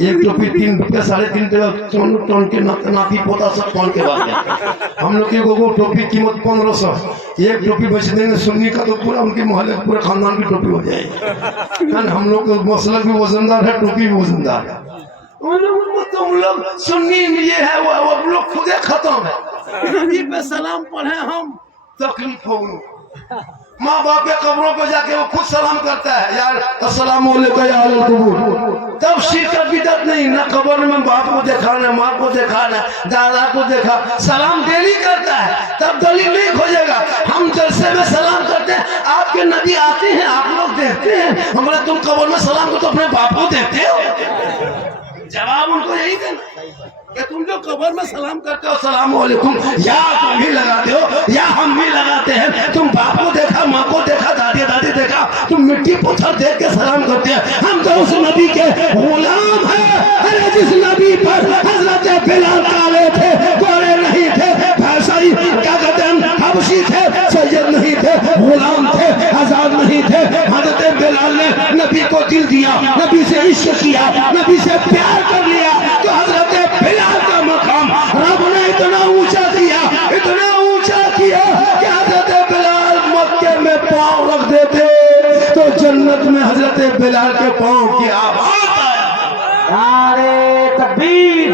एक टोपी 3 रुपया 3.5 रुपया टन के नाती पोता सब टन के बाद। हम लोग की टोपी कीमत 1500, एक टोपी बेच देंगे सुन्नी का तो पूरा उनके मोहल्ले पूरे खानदान की टोपी हो जाएगी। हम लोग मसलक भी वजनदार है, टोपी भी वजनदार है। तुम लोग सुन्नी ये है वो लोग खुदे खत्म है। नबी पे सलाम पढ़े हम, तकलीफ हो। माँ बाप के कब्रों पे जाके वो खुद सलाम करता है, यार अस्सलाम वालेकुम या अहल कबूर। तब शिर्क बिदअत नहीं, ना कब्र में बाप को देखा, ना माँ को देखा, ना दादा को देखा, सलाम डेली करता है। तब दलील नहीं खोजेगा। हम जलसे में सलाम करते हैं, आपके नबी आते हैं, आप लोग देखते हैं, हमारे तुम कब्र में सलाम को तो अपने बाप को देखते हो। जवाब उनको यही देना कि तुम जो कब्र में सलाम करते हो सलाम वालेकुम, या तुम भी लगाते हो या हम भी लगाते हैं। तुम बाप को देखा, माँ को देखा, दादी देखा, तुम मिट्टी पत्थर देख के सलाम करते हैं। हम तो उस नबी के गुलाम हैं। अरे जिस नबी पर हजरत बिलाल काले थे, गोरे नहीं थे, भाषाई क्या कहते हैं हबशी थे, सैयद नहीं थे, गुलाम थे, आजाद नहीं थे। हजरत बिलाल ने नबी को दिल दिया, नबी से इश्क किया, नबी से प्यार कर लिया, तो हजरत बिलाल का मकाम रब ने इतना ऊंचा किया कि हजरत बिलाल के पाँव की आवाज आया। नारे तकबीर,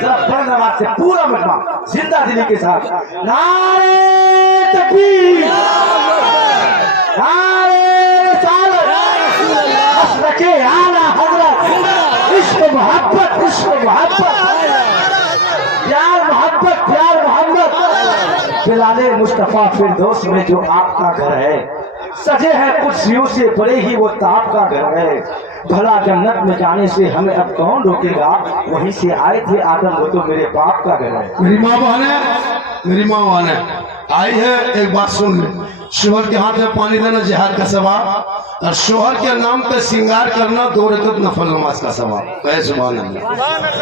जरा बुलंद आवाज से पूरा मजमा जिंदा दिली के साथ नारे तकबीर, नारे रिसालत, मसलके आला हजरत, इश्क मोहब्बत, प्यार मोहब्बत, बिलाले मुस्तफा फिरदौस में जो आपका घर है, सजे है कुर्सियों से बड़े ही वो ताप का घर है। भला जन्नत में जाने से हमें अब कौन रोकेगा, वहीं से आए थे आदम, वो तो मेरे बाप का घर है। मेरी माँ बहन आई है, एक बात सुन ले। शोहर के हाथ में पानी देना जिहाद का सवाब, और शोहर के नाम पे श्रृंगार करना 2 रकअत नफल नमाज का सवाब। कहे सुभान अल्लाह।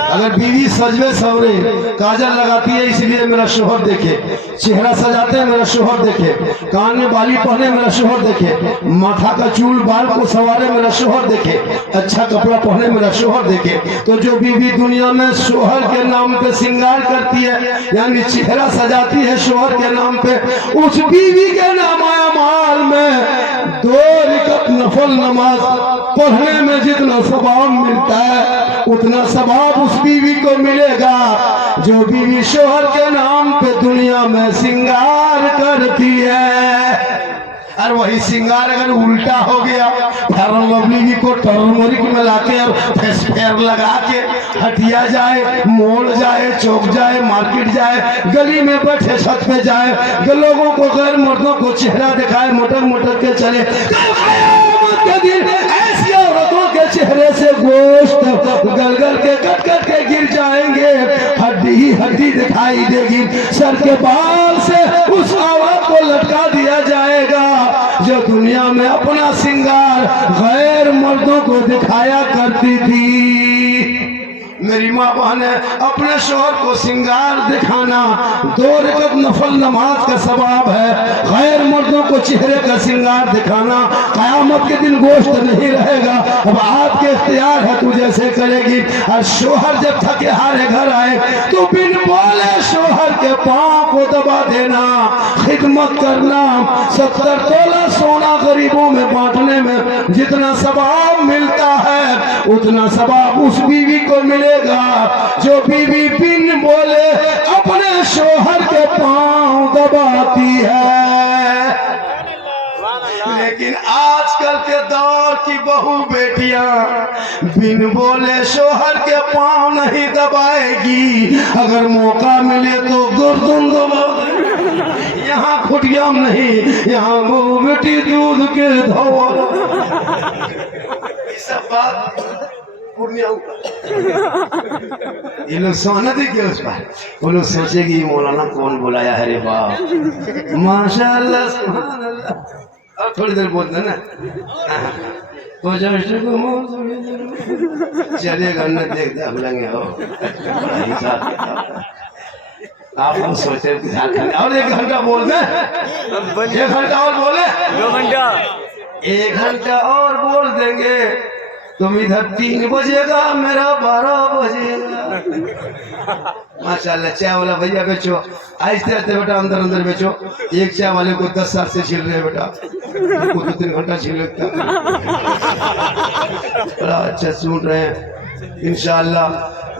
अगर बीवी सजवे सवरे काजल लगाती है इसलिए मेरा शोहर देखे, चेहरा सजाते हैं मेरा शोहर देखे, कान में बाली पहने मेरा शोहर देखे, माथा का चूल बाल को सवारे मेरा शोहर देखे, अच्छा कपड़ा पहने मेरा शोहर देखे, तो जो बीवी दुनिया में शोहर के नाम पे श्रृंगार करती है यानी चेहरा सजाती है शोहर के नाम पे, उस बीवी के नाम माल में 2 रकअत नफल नमाज पढ़ने में जितना सवाब मिलता है उतना सवाब उस बीवी को मिलेगा जो बीवी शोहर के नाम पे दुनिया में श्रृंगार करती है। और वही श्रृंगार अगर उल्टा हो गया, फेयर लवली को टर्मरिक में लाके और फेस फेयर लगा के हटिया जाए, मोड़ जाए, चौक जाए, मार्केट जाए, गली में बैठे छत पे जाए, लोगों को गैर मर्दों को चेहरा दिखाए, मोटर मोटर के चले, के दिन ऐसी औरतों के चेहरे से गोश्त गल गल के कट कट के गिर जाएंगे, हड्डी ही हड्डी दिखाई देगी, सर के बाल से उस औरत को लटका दिया जाएगा जो दुनिया में अपना श्रृंगार गैर मर्दों को दिखाया करती थी। मेरी माँ बहन अपने शोहर को श्रृंगार दिखाना 2 रकअत नफल नमाज का सवाब है, गैर मर्दों को चेहरे का श्रृंगार दिखाना कयामत के दिन गोश्त नहीं रहेगा, अब आपके इख्तियार है, तू जैसे करेगी। और शोहर जब थके हारे घर आए तो बिन बोले शोहर के पाँव को दबा देना, खिदमत करना, 70 तोला सोना गरीबों में बांटने में जितना सवाब मिलता है उतना सवाब उस बीवी को मिलेगा जो बीवी बिन बोले अपने शोहर के पांव दबाती है। लेकिन आजकल के दौर की बहू बेटियां बिन बोले शोहर के पांव नहीं दबाएगी, अगर मौका मिले तो गर्दन दबा, यहाँ खुटियाम नहीं, यहाँ बहू बेटी दूध के धोआ। सब बात ये लोग सोना देखिए उस पर, वो लोग सोचेगी मौलाना कौन बुलाया है रे बाप, माशाल्लाह सुभान अल्लाह। अब थोड़ी देर बोलते ना चलिएगा न देखते बुलाएंगे हो। आप लोग सोचते झारखंड और 1 घंटा बोल दे, 1 घंटा और बोले, 2 घंटा, 1 घंटा और बोल देंगे, तुम इधर 3 बजेगा, मेरा 12 बजेगा। माशाल्लाह। चाय वाला भैया बेचो, आहिस्ते आहिस्ते बेटा अंदर अंदर बेचो। एक चाय वाले को 10 साल से छिल रहे बेटा, वो 2-3 घंटा छिलता, बड़ा अच्छा सुन रहे हैं। इंशाअल्लाह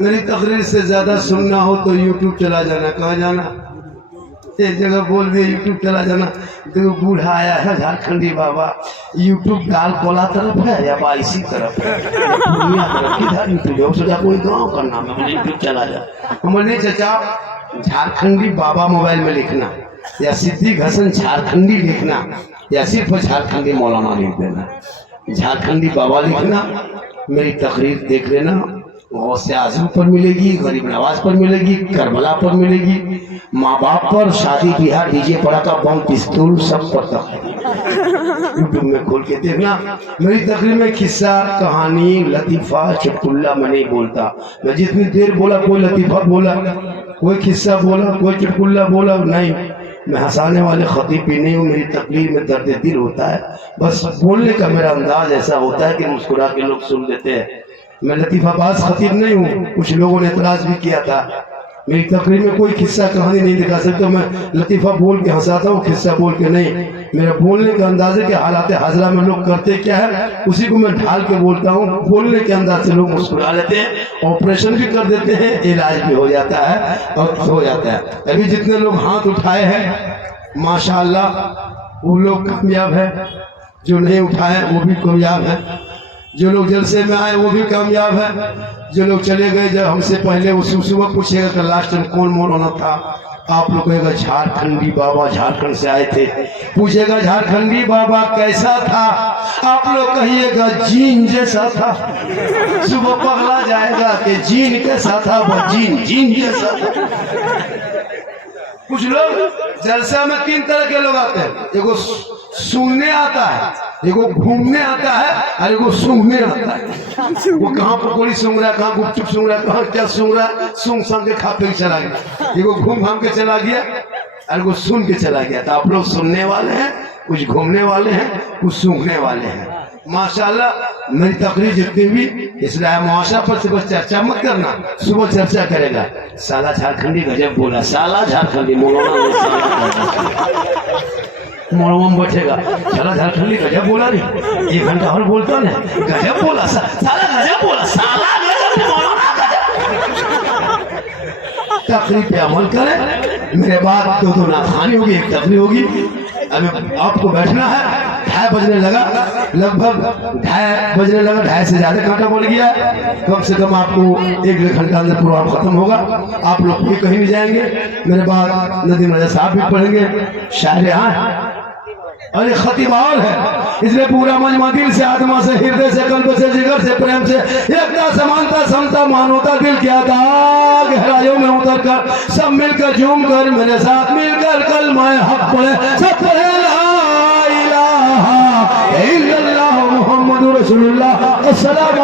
मेरी तकरीर से ज्यादा सुनना हो तो यूट्यूब चला जाना। कहाँ जाना? एक जगह बोल दिए यूट्यूब चला जाना। देखो बूढ़ा आया है झारखंडी बाबा, यूट्यूब डाल कोला तरफ है या बाईसी तरफ है, दुनिया तरफ किधर यूट्यूब है? सोचा कोई गाँव का नाम है, यूट्यूब चला जा। हमारे चाचा झारखंडी बाबा मोबाइल में लिखना या सिद्दीक हसन झारखंडी लिखना या सिर्फ झारखंडी मौलाना लिख देना, झारखंडी बाबा लिखना, मेरी तकरीर देख लेना। गौसे आजम पर मिलेगी, गरीब नवाज पर मिलेगी, करबला पर मिलेगी, माँ बाप पर, शादी ब्याह, डीजे पड़ाका, बम पिस्तौल सब पर तक यूट्यूब में खोल के देखना। मेरी तकरीर में किस्सा, कहानी, लतीफा, चुटकुल्ला मैं नहीं बोलता। मैं जितनी देर बोला कोई लतीफा बोला, कोई किस्सा बोला, कोई चुटकुल्ला बोला नहीं। मैं हंसाने वाले खतीब भी नहीं हूँ। मेरी तकलीफ में दर्द दिल होता है, बस बोलने का मेरा अंदाज ऐसा होता है कि मुस्कुरा के लोग सुन लेते हैं। मैं लतीफाबाज खतीब नहीं हूँ। कुछ लोगों ने एतराज भी किया था, मेरी तकरीर में कोई किस्सा कहानी नहीं दिखा सकता, मैं लतीफ़ा बोल के हंसाता हूँ, किस्सा बोल के नहीं। मेरा बोलने का अंदाज है कि हालात हाजरा में लोग करते क्या है उसी को मैं ढाल के बोलता हूँ। बोलने के अंदाज से लोग मुस्कुरा लेते हैं, ऑपरेशन भी कर देते हैं, इलाज भी हो जाता है और हो जाता है। अभी जितने लोग हाथ उठाए हैं माशाअल्लाह वो लोग कामयाब है, जो नहीं उठाए वो भी कामयाब है, जो लोग जलसे में आए वो भी कामयाब है, जो लोग चले गए जब हमसे पहले वो सुबह पूछेगा कि लास्ट में कौन मौलाना था, आप लोग कहेगा झारखंडी बाबा, झारखंड से आए थे। पूछेगा झारखंडी बाबा कैसा था, आप लोग कहिएगा जीन जैसा था। सुबह पगला जाएगा कि जीन कैसा था, वो जीन जैसा था। कुछ लोग जलसा में 3 तरह के लोग आते हैं, एगो सुनने आता है, एगो घूमने आता है और एगो सूंघने आता है। वो कहाँ पकौड़ी सूंघ रहा है, कहाँ गुपचुप सूंघ रहा है, कहाँ क्या सूंघ रहा है, सूंघ के खा पे चला गया। एगो घूम घाम के चला गया और एगो सुन के चला गया। तो आप लोग सुनने वाले हैं, कुछ घूमने वाले हैं, कुछ सूंघने वाले हैं। माशाल्लाह मेरी तकरीर जितनी भी इसलिए मुआशरा पर से बस चर्चा मत करना, सुबह चर्चा करेगा। साला झारखंडी गजब बोला, साला झारखंडी मोड़म बैठेगा, साला झारखंडी गजब बोला नहीं, 1 घंटा और बोलता ना गजब बोला, साला गजब बोला, साला गजब तकरीर पे अमल करें। मेरे बाद 2 नाखानी होगी, 1 तकरीर होगी। अभी आपको बैठना है, 2:30 बजने लगा, लगभग 2:30 बजने लगा, 2:30 से ज्यादा कांटा बोल गया। कम से कम आपको 1-1.5 घंटा अंदर प्रोग्राम खत्म होगा, आप लोग कोई कहीं नहीं जाएंगे। मेरे बाद नदीम रजा साहब भी पढ़ेंगे, शायर यहाँ अरे खतीब और है, इसलिए पूरा मजमा दिल से, आत्मा से, हृदय से, कल्ब से, जिगर से, प्रेम से, एकता, समानता, समता, मानवता, दिल के अता गहराइयों में उतर कर सब मिलकर झूम कर मेरे साथ मिलकर कलमा हक पढ़े, सब पढ़े ला इलाहा इल्लल्लाह मुहम्मदुर रसूलुल्लाह। अस्सलाम